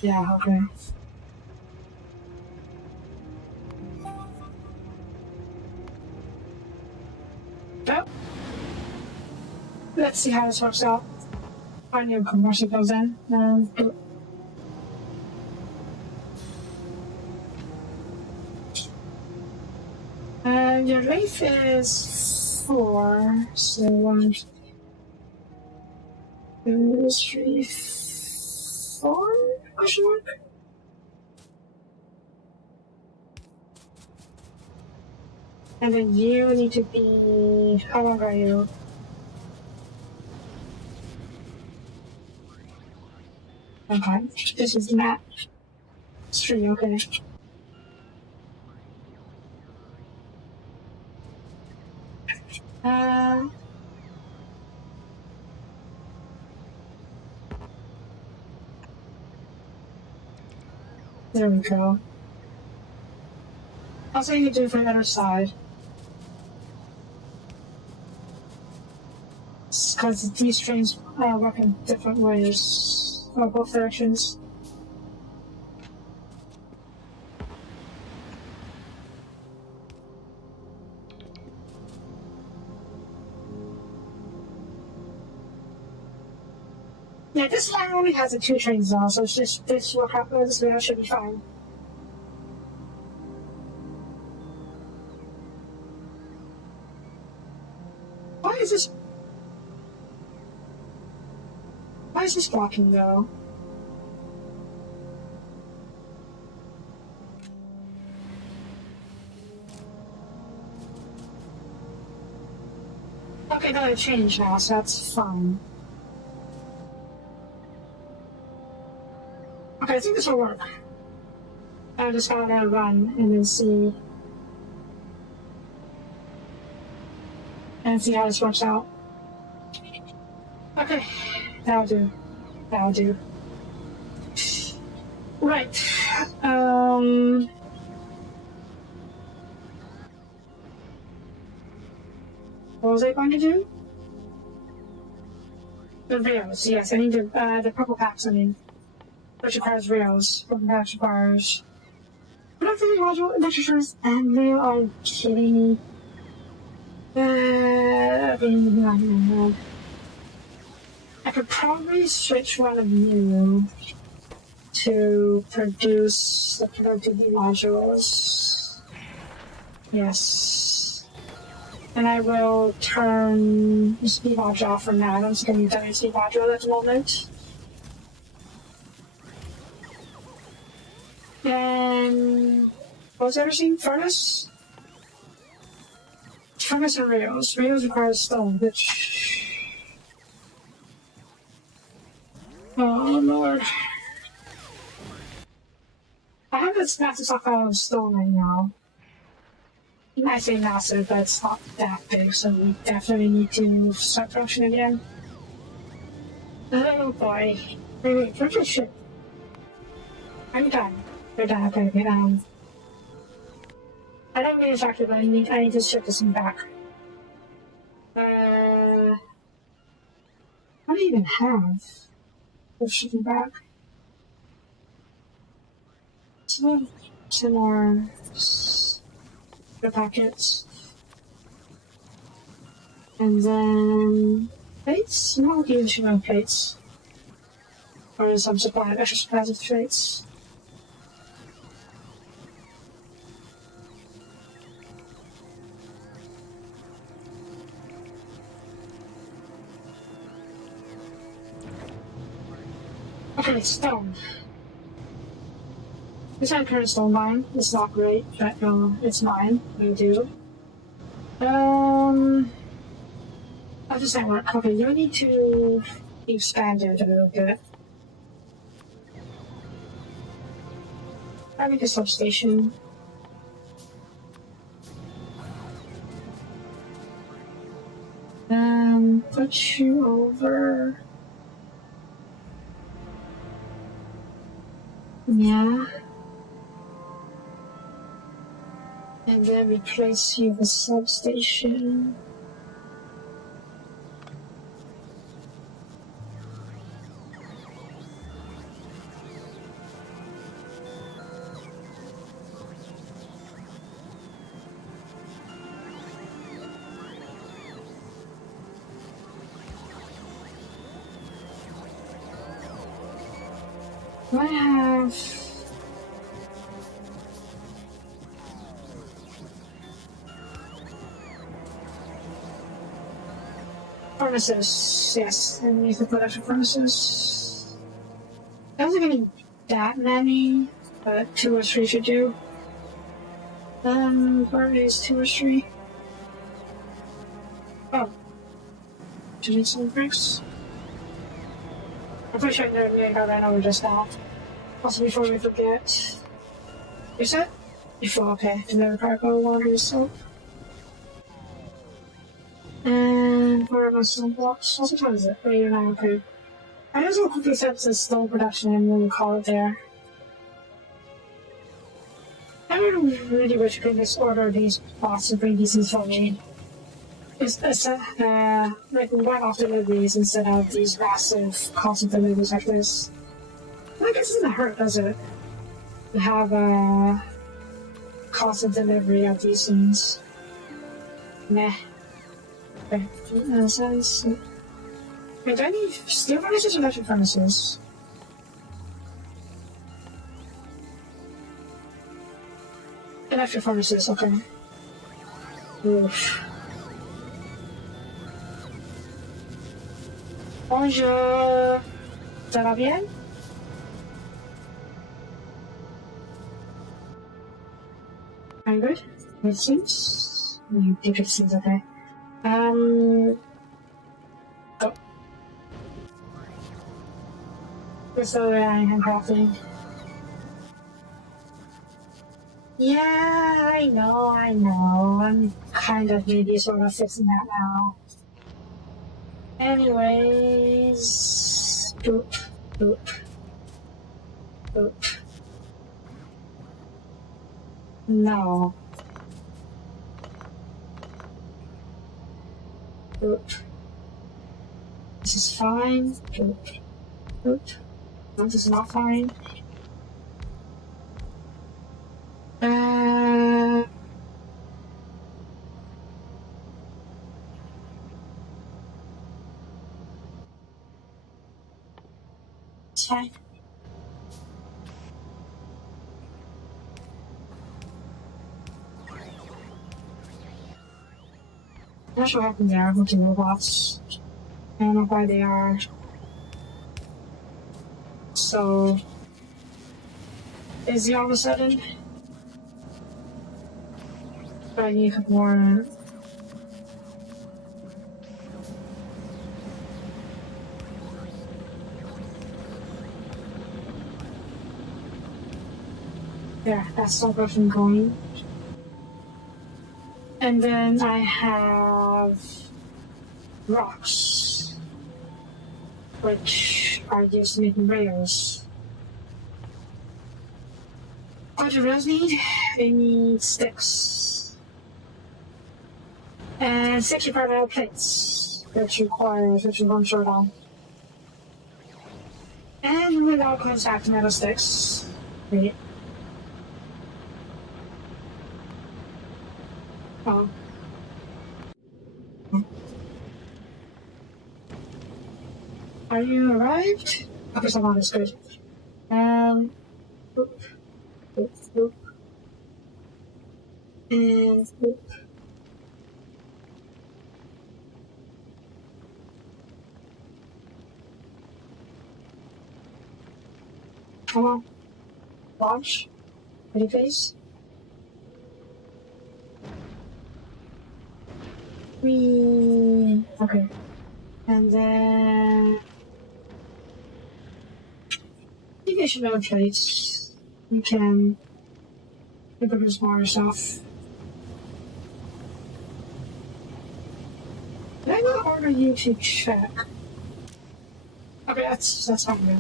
Yeah, okay. Well, let's see how this works out. Our new commercial goes in. Your length is 4, so 1, 2, 3, 4? Question mark? And then you need to be. How long are you? Okay, this is the map. It's 3, okay. There we go. Also, you can do it from the other side. Because these trains work in different ways, or both directions. Yeah, this line only has the 2 trains now, so it's just this will happen, so that should be fine. Why is this blocking though? Okay, no, it changed now, so that's fine. Okay, I think this will work. I just gotta run and then see how this works out. Okay, that'll do. Right. What was I going to do? The rails, yes, I need the purple packs, which requires rails. Purple packs requires. Productivity module, lectures, and they are kidding me. I could probably switch one of you to produce the productivity modules. Yes. And I will turn the speed module off for now. I'm just going to use the speed module at the moment. And what was the other thing? Furnace? Furnace and rails. Rails requires stone, which. Oh lord. I have this massive stockpile of stone right now. I say massive, but it's not that big, so we definitely need to start production again. Oh boy. Wait, where's your ship? I'm done. We're done, okay. I don't mean exactly, but I need to ship this thing back. What do I even have for shipping back? Some more packets. And then plates? No, I'll use your own plates. Or some extra supplies of plates. Okay, stone. This is my current stone mine. It's not great, but it's mine. We do. How does that work? Okay, you need to expand it a little bit. I need a substation. Put you over. Yeah. And then replace you with substation. I have furnaces, yes, and you can put extra furnaces. I don't think I need that many, but 2 or 3 should do. Where is 2 or 3? Oh. Do you need some bricks? I'm pretty sure I got ran over just now. Also, before we forget. You said? Before, okay. Another cargo laundry soap. And where are my stone blocks? What time is it? 8 or 9, okay. I just want to quickly set the stone production and we'll call it there. I don't really wish you could just order these bots and bring these things for me. It's like one-off deliveries instead of these massive constant deliveries like this. Well, I guess it doesn't hurt, does it? To have a constant delivery of these things. Meh. Okay, that says. Wait, do I need steel furnaces or electric furnaces? Electric furnaces, okay. Oof. Bonjour. Ça va bien? I'm good. It seems. You think it seems okay. Oh. So I'm crafting. Yeah, I know. I'm kind of maybe sort of fixing that now. Anyways, boop, boop, boop. No. Boop. This is fine. Boop, boop. No, this is not fine. It's fine. I'm not sure what happened there with the robots. I don't know why they are so busy all of a sudden. But I need a couple more. Yeah, that's stop from going. And then I have rocks, which are used making rails. What do rails need? They need sticks. And 65 metal plates, which requires, which is one short on. And it all comes back to metal sticks. Wait. Oh. Are you arrived? Okay, someone is good. Boop, boop, boop. And boop. Come on. Launch. Ready, please? Okay. And then... I think I should know plates. you can produce more stuff. Did I not order you to check? Okay, that's not good.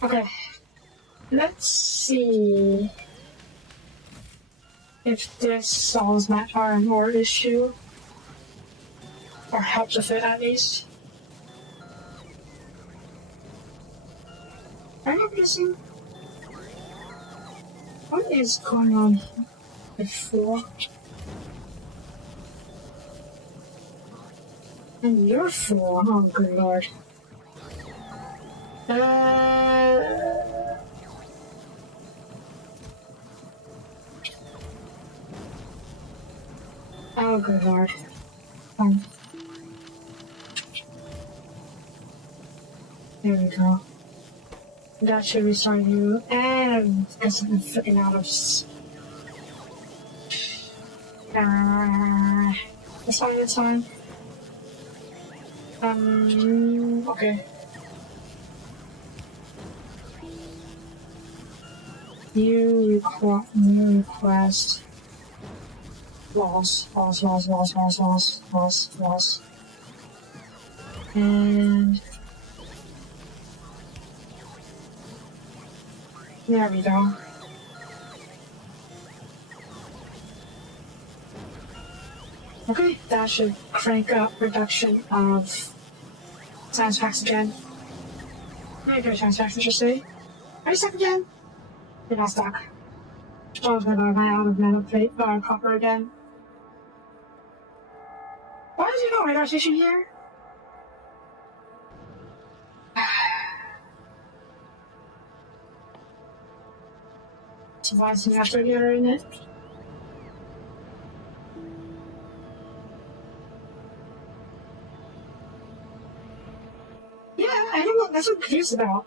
Okay, let's see if this solves my iron ore issue, or helps with it at least. Are you guessing? What is going on before? And you're full. Oh, good lord. Oh, good lord. There we go. That should restart you. And because I'm freaking out of. It's fine, it's fine. Okay. New request. Loss. And there we go. Okay, that should crank up production of science packs again. Maybe science packs, I should say. Are you stuck again? You're not stuck. I was gonna buy out of metal plate copper again. Why is there no radar station here? Survive some after here, isn't it? Yeah, I don't know. That's what I'm confused about.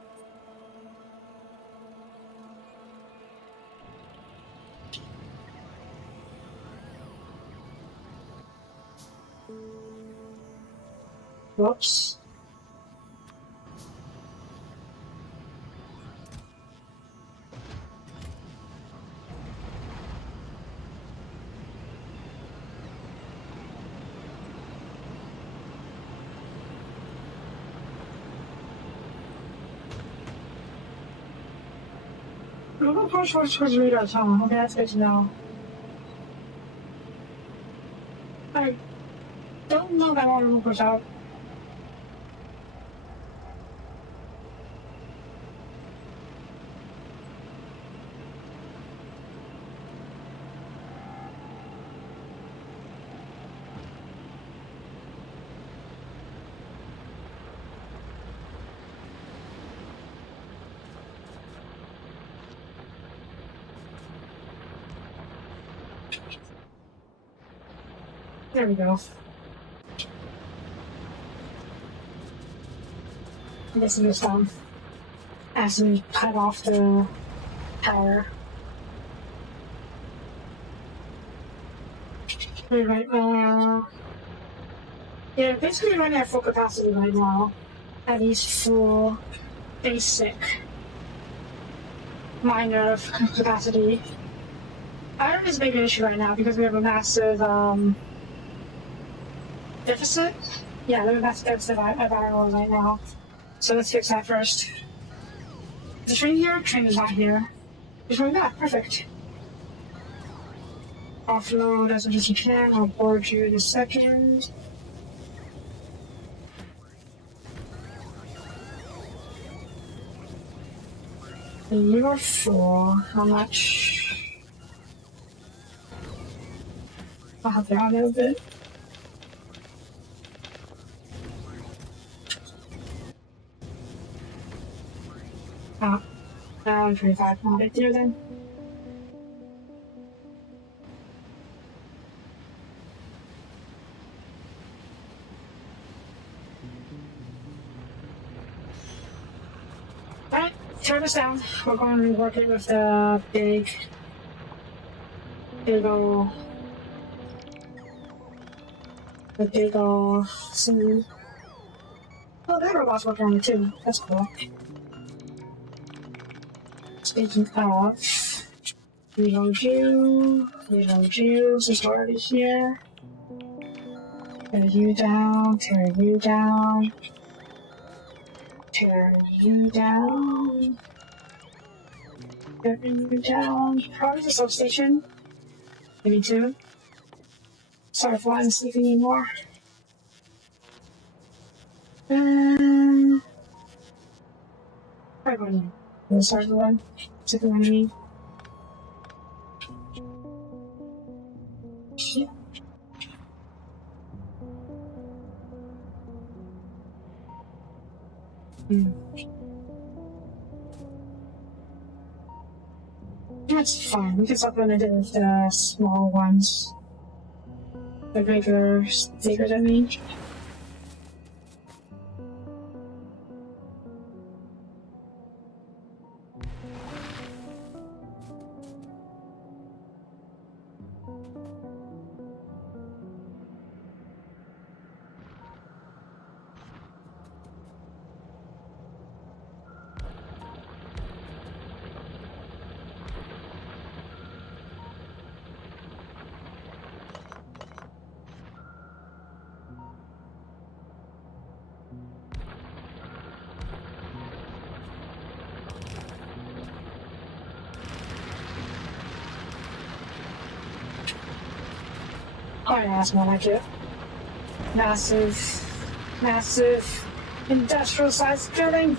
Whoops. We'll push towards radar tunnel. Okay, that's good to know. I don't know that I want to push out. There we go. This is done. As we cut off the power. Right now. Yeah, basically running at full capacity right now. At least full basic minor capacity. Iron is a big issue right now because we have a massive deficit. Yeah, we have a massive deficit of iron right now. So let's fix that first. Is the train here? Train is not here. It's going back. Perfect. Offload as much as you can. I'll board you in a second. You're full. How much? I'll help you out a little bit. Oh, 25 not it there then. Alright, turn this down. We're going to be working with the big big ol' see. Oh, that robot's working on it too. That's cool. Speaking of, reload you, since we're already here. Tear you down, tear you down, tear you down, tear you down. Probably the substation. Maybe two. Sorry if I wasn't sleeping anymore. Probably going to the start of the one. Second one, I mean. Yeah. That's fine. We can supplement it with the small ones. The bigger stickers, I mean. Oh yeah, that's more like it. Massive industrial-sized building.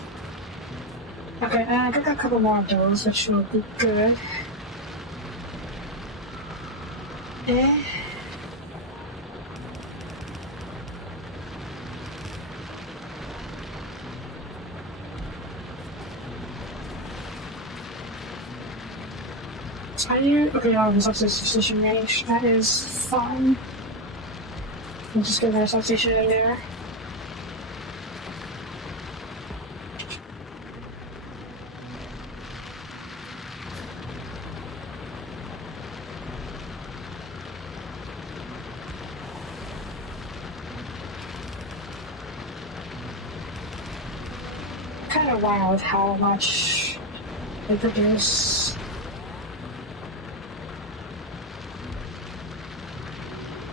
Okay, I got a couple more of those, which will be good. Tiny. Okay, the substation range. That is fun. We'll just get our substation in there. Kind of wild how much they produce.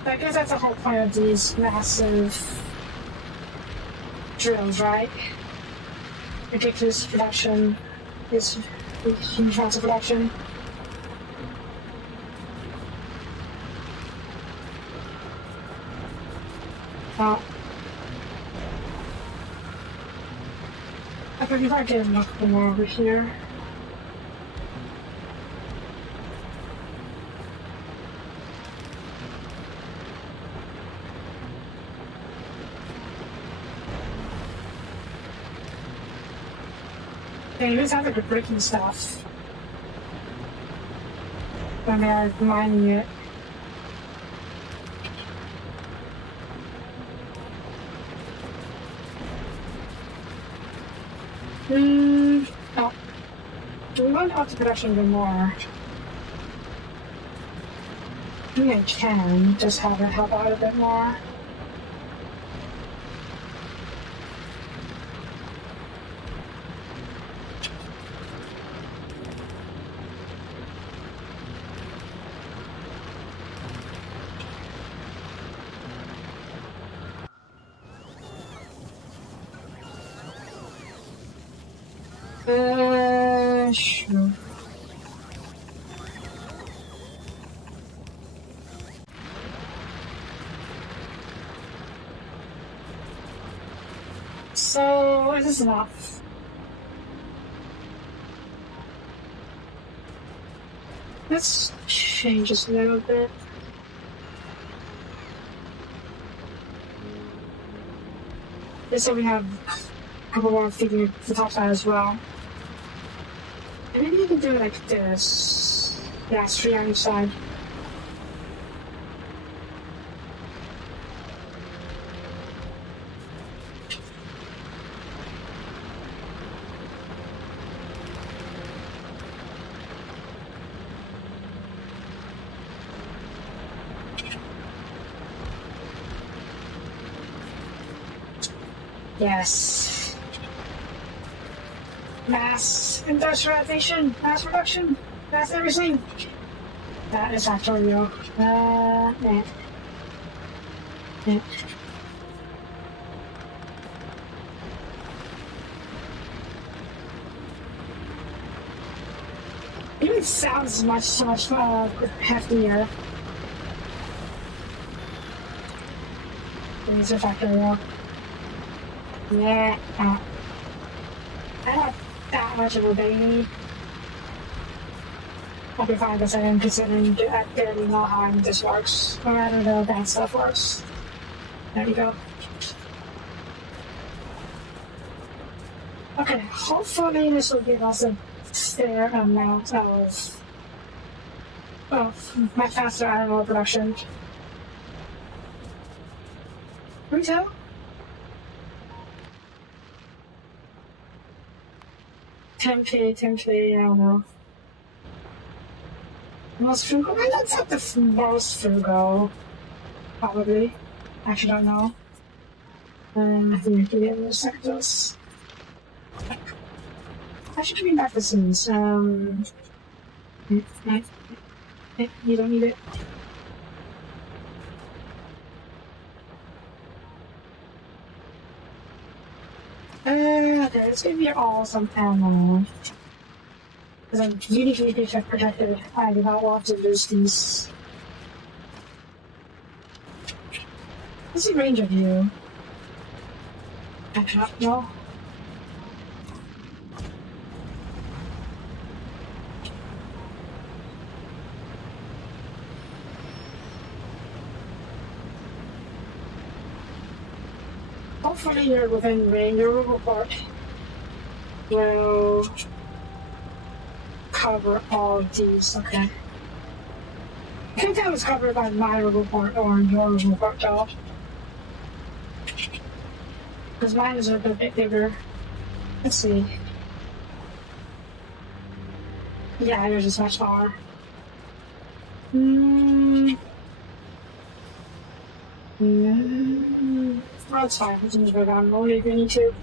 I guess that's the whole point of these massive drills, right? Ridiculous production, this huge amounts of production. I think if I get a couple more over here. They always have like a breaking stuff when they're mining it. Oh. Do we want to up the production a bit more? I think I can just have it help out a bit more. Sure. So, is this enough? Let's change this a little bit. Let's say we have a couple more figure the top side as well. And maybe you can do it like this. Yeah, straight on each side. Yes. Mass industrialization, mass production, mass everything. That is Factorio. Yeah. It even sounds so much heftier. These are Factorio. Yeah. I don't that much of a baby. I'll be fine with it considering I barely know how this works. Or I don't know if that stuff works. There you go. Okay, hopefully this will give us a fair amount of my faster iron ore production. Retail? $10K, I don't know. Most frugal? I don't think the most frugal. Probably. Actually, don't know. I think the other sectors. I should bring back the scenes. You don't need it. Okay, let's give you all some ammo. Because I'm really protected. I do not want to lose these. What's the range of you? I don't know. Hopefully you're within range. Your report will cover all of these. Okay. I think that was covered by my report or your report, though. Because mine is a bit bigger. Let's see. Yeah, yours is much smaller. Well, it's fine. We can just go down only if we need to.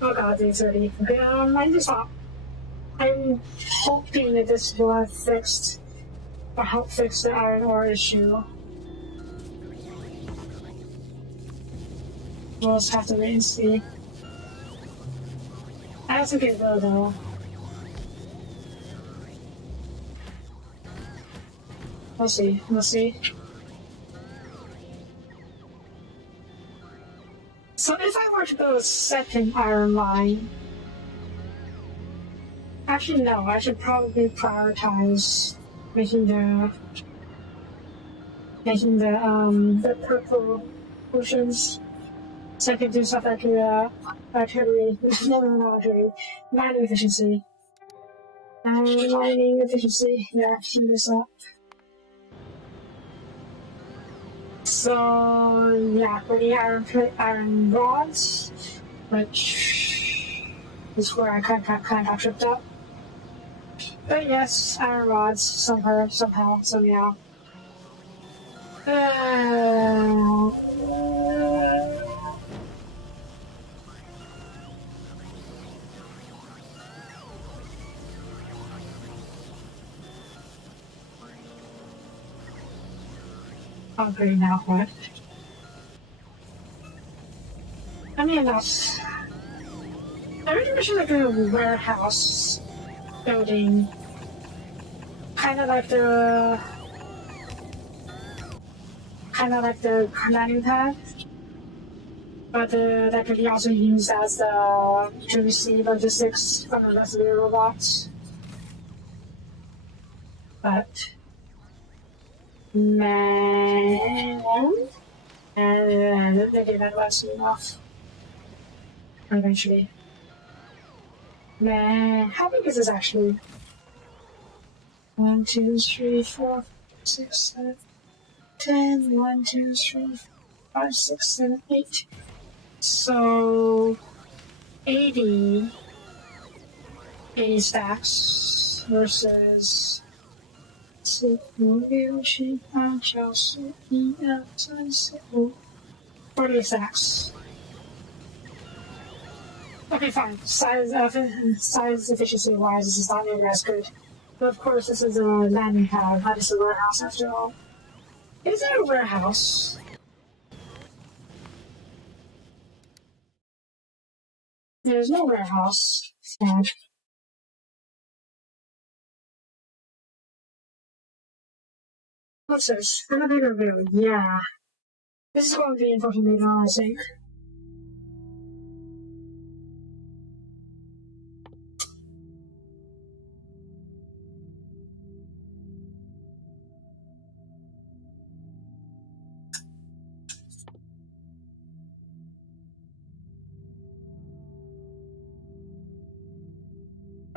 Oh god, it's already. Okay, I just thought. I'm hoping that this will have fixed or help fix the iron ore issue. We'll just have to wait and see. I don't think it will, though. We'll see. We'll see. So if I were to build a second iron mine, actually no, I should probably prioritize making the purple potions. So I could do stuff like artillery, mining efficiency. Mining efficiency, yeah, can do that. So, yeah, for the iron rods, which is where I kind of got tripped up. But yes, iron rods, somehow. Hungry now, what? I mean, enough. I really wish I could do a warehouse building. Kind of like the commanding pad. But that could be also used as to receive logistics from the rest of the robots. But man, and maybe that was enough. Eventually, man, how big is this actually? 1, 2, 3, 4, 6, 7, 10. 1, 2, 3. 5, 6, 7, 8. So 80 stacks versus 40 stacks. Okay, fine. Size efficiency wise, this is not nearly as good. But of course, this is a landing pad, not just a warehouse after all. Is there a warehouse? There's no warehouse. Sad. What's this? Elevator room. Yeah. This is going to be important later on, I think.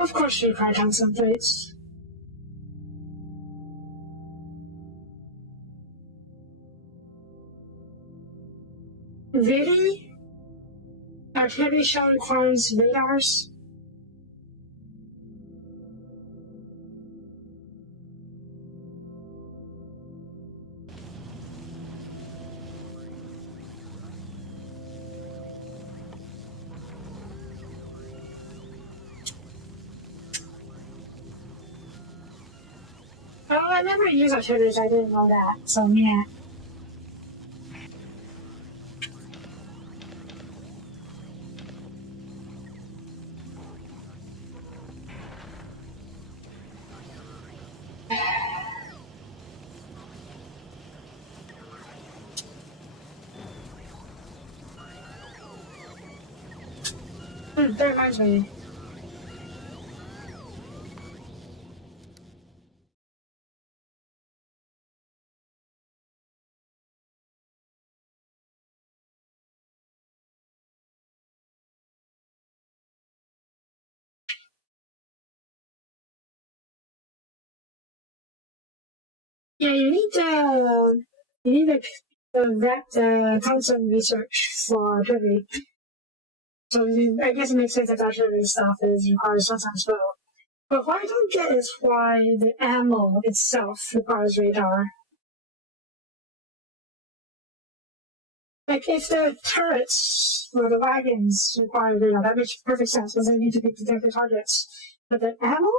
Of course, you cried on some plates. Really? Artillery shell requires radars? Oh, I never use artillery, I didn't know that, so yeah. That reminds me. Yeah, you need the constant research for artillery. So I guess it makes sense that artillery stuff is requires sometimes well. But what I don't get is why the ammo itself requires radar. Like, if the turrets or the wagons require radar, that makes perfect sense because they need to be protected targets. But the ammo?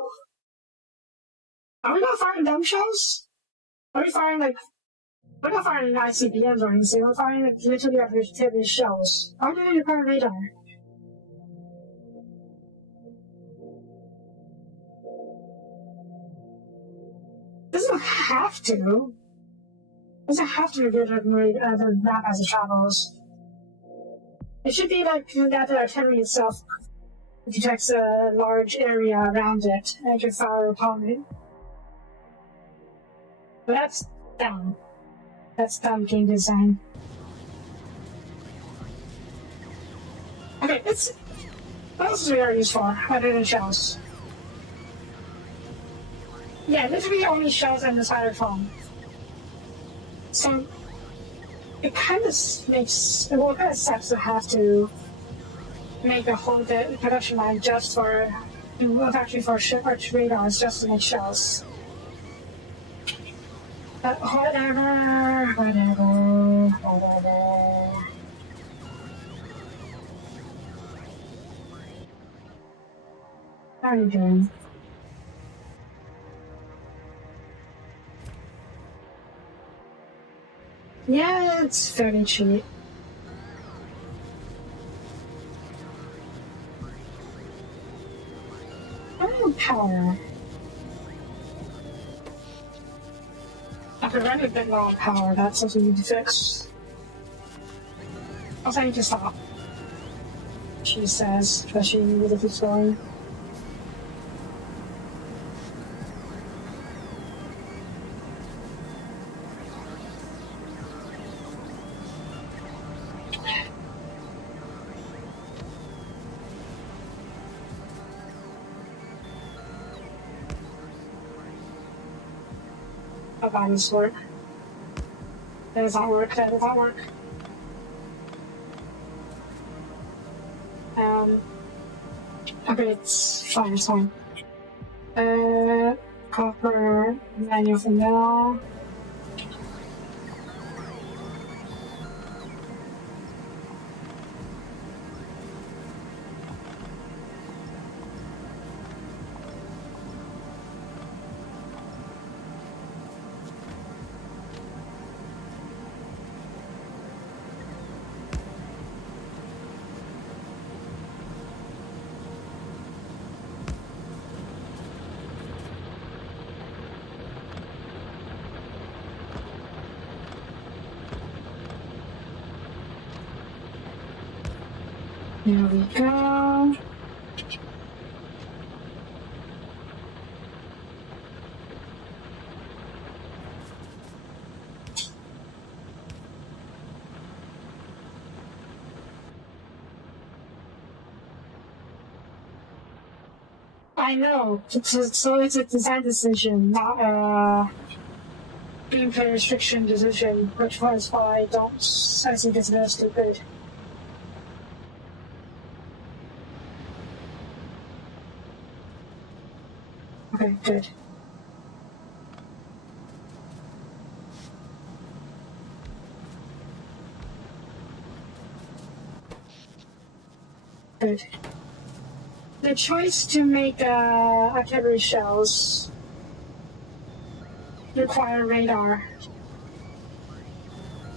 Are we not firing dumb shells? Are we firing, like, we're not firing ICBMs or anything, we're firing, like, literally artillery shells. Why do they require radar? Doesn't have to. Doesn't have to reveal the map as it travels. It should be like that the artillery itself detects a large area around it and can fire upon it. But that's dumb. That's dumb game design. Okay, what else is radar used for other than shells? Yeah, literally only shells and the cybertron. So it kind of makes it kind of sucks to have to make the whole production line just for a factory for shipwreck radars just to make shells. But whatever. How are you doing? Yeah, it's fairly cheap. Oh, power. After running a bit low on power, that's something you need to fix. Also, I need to stop. She says, especially with if it's going. That does not work. That does not work. Okay, it's fine, it's fine. Copper manual for now. There we go. I know. So it's a design decision, not a gameplay restriction decision, which was why I think it's very stupid. Okay, good. Good. The choice to make artillery shells require radar.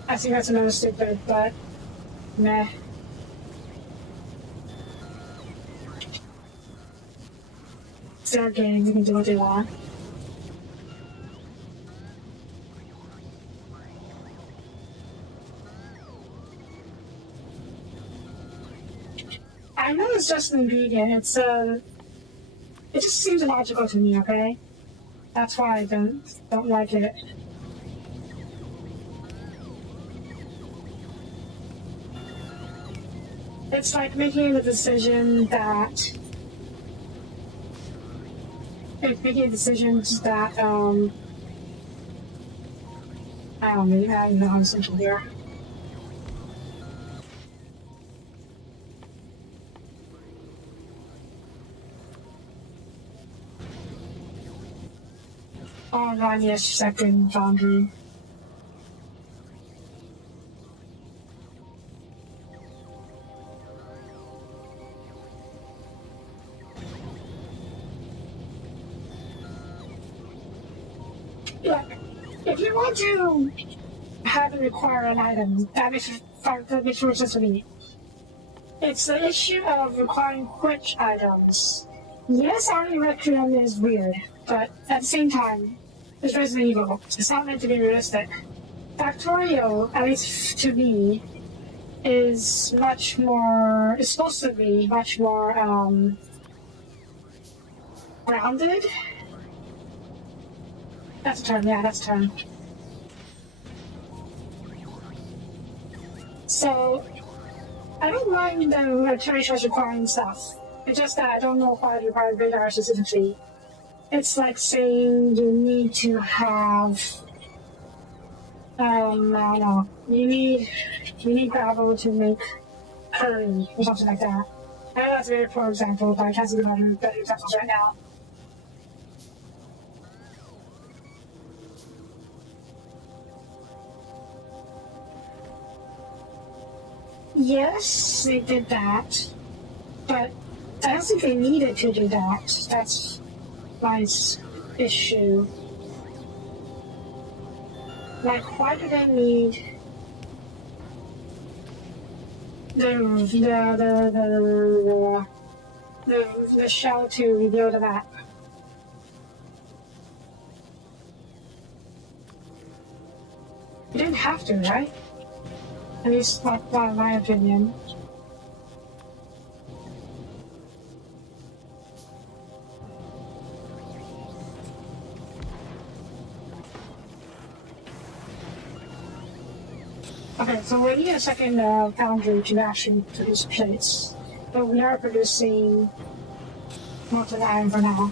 I think that's another stupid, but meh. It's their game, you can do what they want. I know it's just an ingredient, it just seems logical to me, okay? That's why I don't like it. It's like making the decision that I don't know how I'm thinking here. Oh, no, yes, second boundary. Yeah, if you want to have it require an item, that makes more sense to me. It's the issue of requiring which items. Yes, Army Requiem is weird, but at the same time, it's Resident Evil. It's not meant to be realistic. Factorio, at least to me, is supposed to be much more, grounded? That's a term, yeah, that's a term. So, I don't mind the artillery shells requiring stuff. It's just that I don't know why it requires radar specifically. It's like saying you need to have, I don't know, you need gravel to make curry or something like that. I know that's a very poor example, but I can't think of better examples right now. Yes, they did that, but I don't think they needed to do that. That's my issue. Like, why do they need the shell to reveal the map? You didn't have to, right? At least, not in my opinion. Okay, so we need a second foundry to actually produce plates, but we are producing molten iron for now.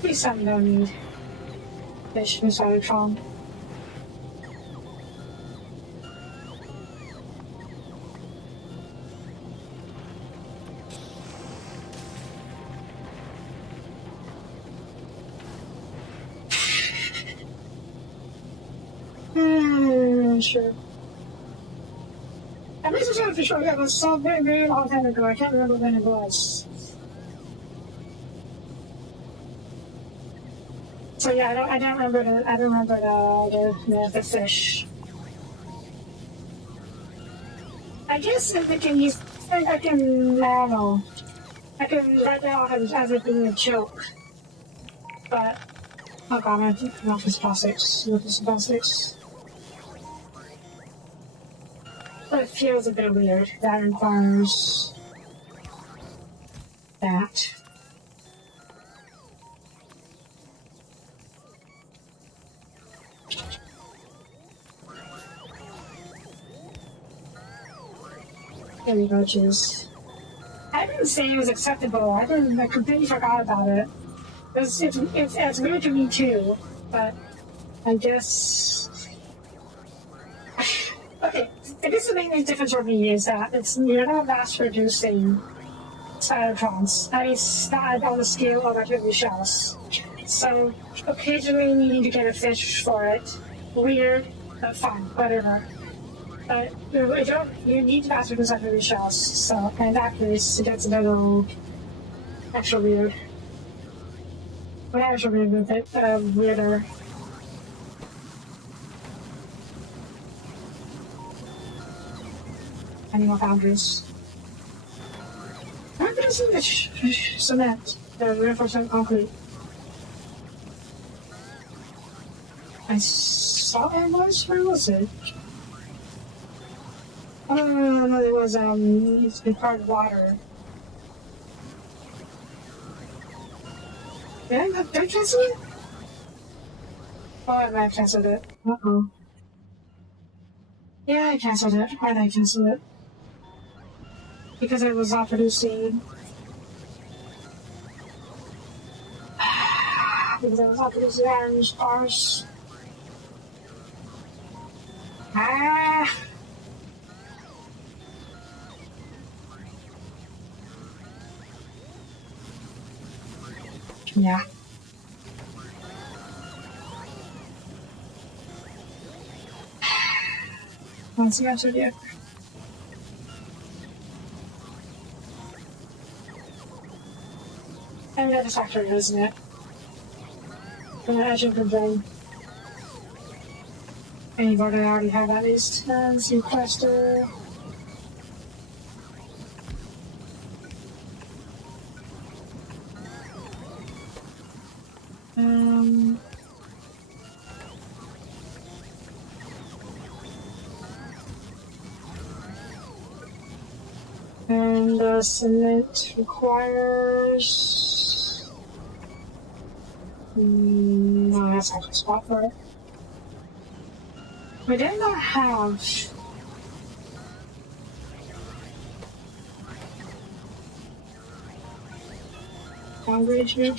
Please some no need. They should be started from. sure. At least it's not official. Yeah, it was so very, very long time ago. I can't remember when it was. So yeah, I don't remember the fish. I guess if I can use, I can nano. I can write down as it being a joke. But oh god, I think not this plastics. But it feels a bit weird. That requires that. There we go, juice. I didn't say it was acceptable. I completely forgot about it. It's weird to me too, but I guess. Okay, I guess the main difference for me is that you're not mass producing cytotrons. At least not on the scale of activity shells. So occasionally needing to get a fish for it. Weird, but fine, whatever. But you need mass produce activity shells, so in that case it gets a little extra weird. Not extra weird, but weirder. Animal boundaries. I'm using the cement, the reinforcement concrete. I saw it once. Where was it? Oh no, it was it's been part of water. Did I cancel it? Oh, I might have canceled it. Uh-oh. Yeah, I canceled it. Why did I cancel it? Because it was not producing. Because I was not producing iron stars. Ah! Yeah. Let's see what I do. And we got the factory, isn't it? And I should complain. Anybody I already have at least. See Quester. And the cement requires. No, that's not a spot for it. We did not have. Language here.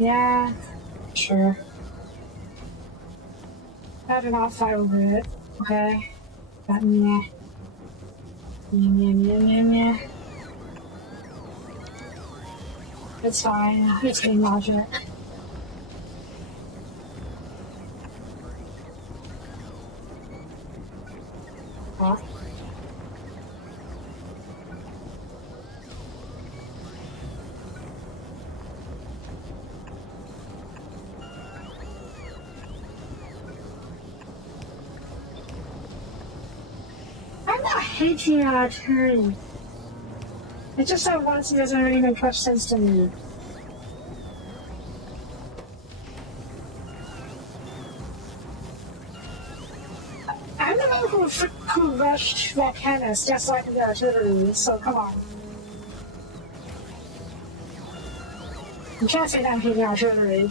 Yeah, sure. I do not fight over it, okay? But meh. Meh. It's fine. It's game logic. Huh? I'm not hating our turn. It's just that once it doesn't really make much sense to me. I'm the one who rushed Vulcanus just so I can get artillery, so come on. You can't say that I'm hating artillery.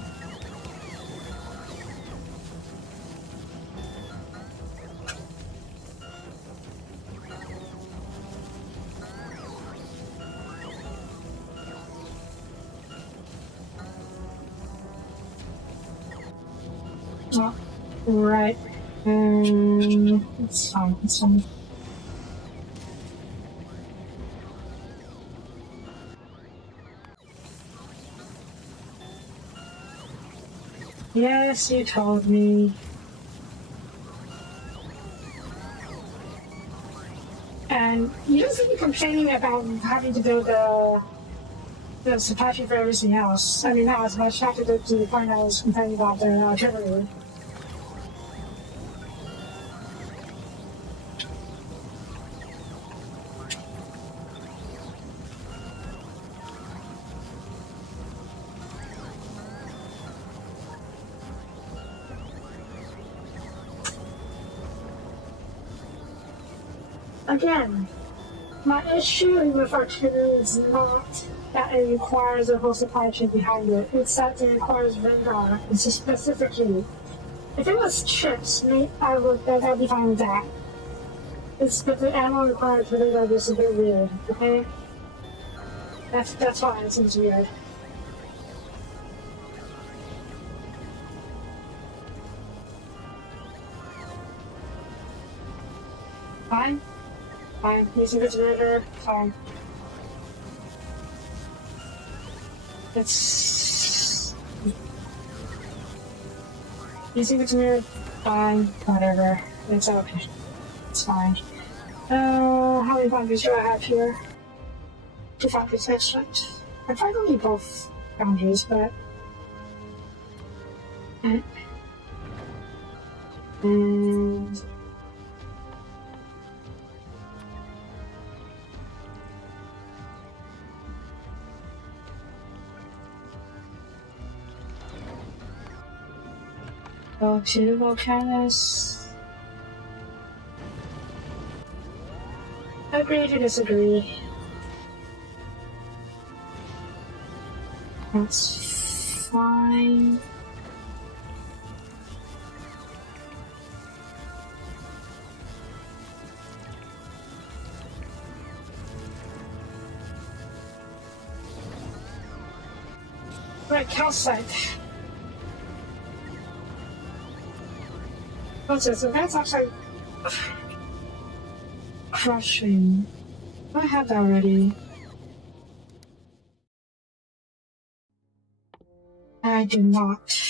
Oh, right. It's fine. It's fine. Yes, you told me. And you don't seem to be complaining about having to build the Soapie for everything else. I mean, not as much after to the point I was complaining about the artillery. Again, my issue with artillery is not that it requires a whole supply chain behind it. It's that it requires radar. It's just specifically. If it was chips, I'd be fine with that. But the ammo required for radar is a bit weird, okay? That's why it seems weird. Fine. Fine. Using this radar, fine. It's using the mirror, fine, whatever. It's okay. It's fine. How many boundaries do I have here? 2 boundaries, that's right. I probably need both boundaries, but and go to Vulcanus. Agree to disagree. That's fine. Right, calcite. What's this? So that's actually crushing. I have that already. I do not.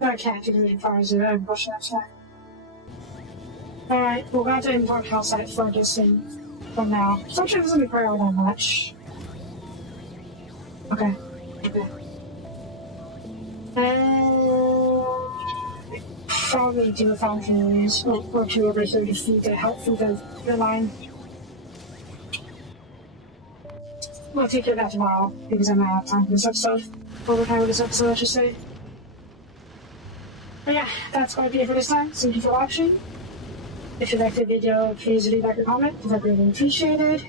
I can't do it as far as I'm pushing that. Alright, we're going to import calcite for this thing for now. Sometimes it doesn't require that much. Okay. Probably do a fountains or 2 over 30 feet to help through the line. We'll take care of that tomorrow because I'm out of time for this episode. Overtime with this episode, I should say. But yeah, that's going to be it for this time. Thank you for watching. If you liked the video, please leave a comment. It's really appreciated.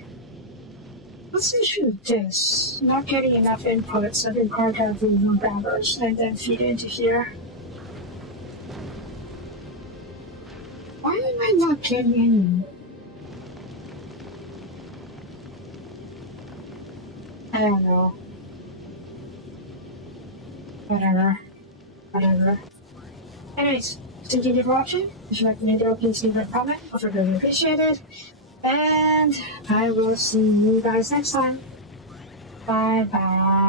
What's the issue with this? Not getting enough inputs. I've been cartographing more grabbers and then feed it into here. Why am I not getting any? I don't know. Whatever. Anyways, thank you for watching. If you like the video, please leave a comment. I'll really appreciate it. And I will see you guys next time. Bye bye.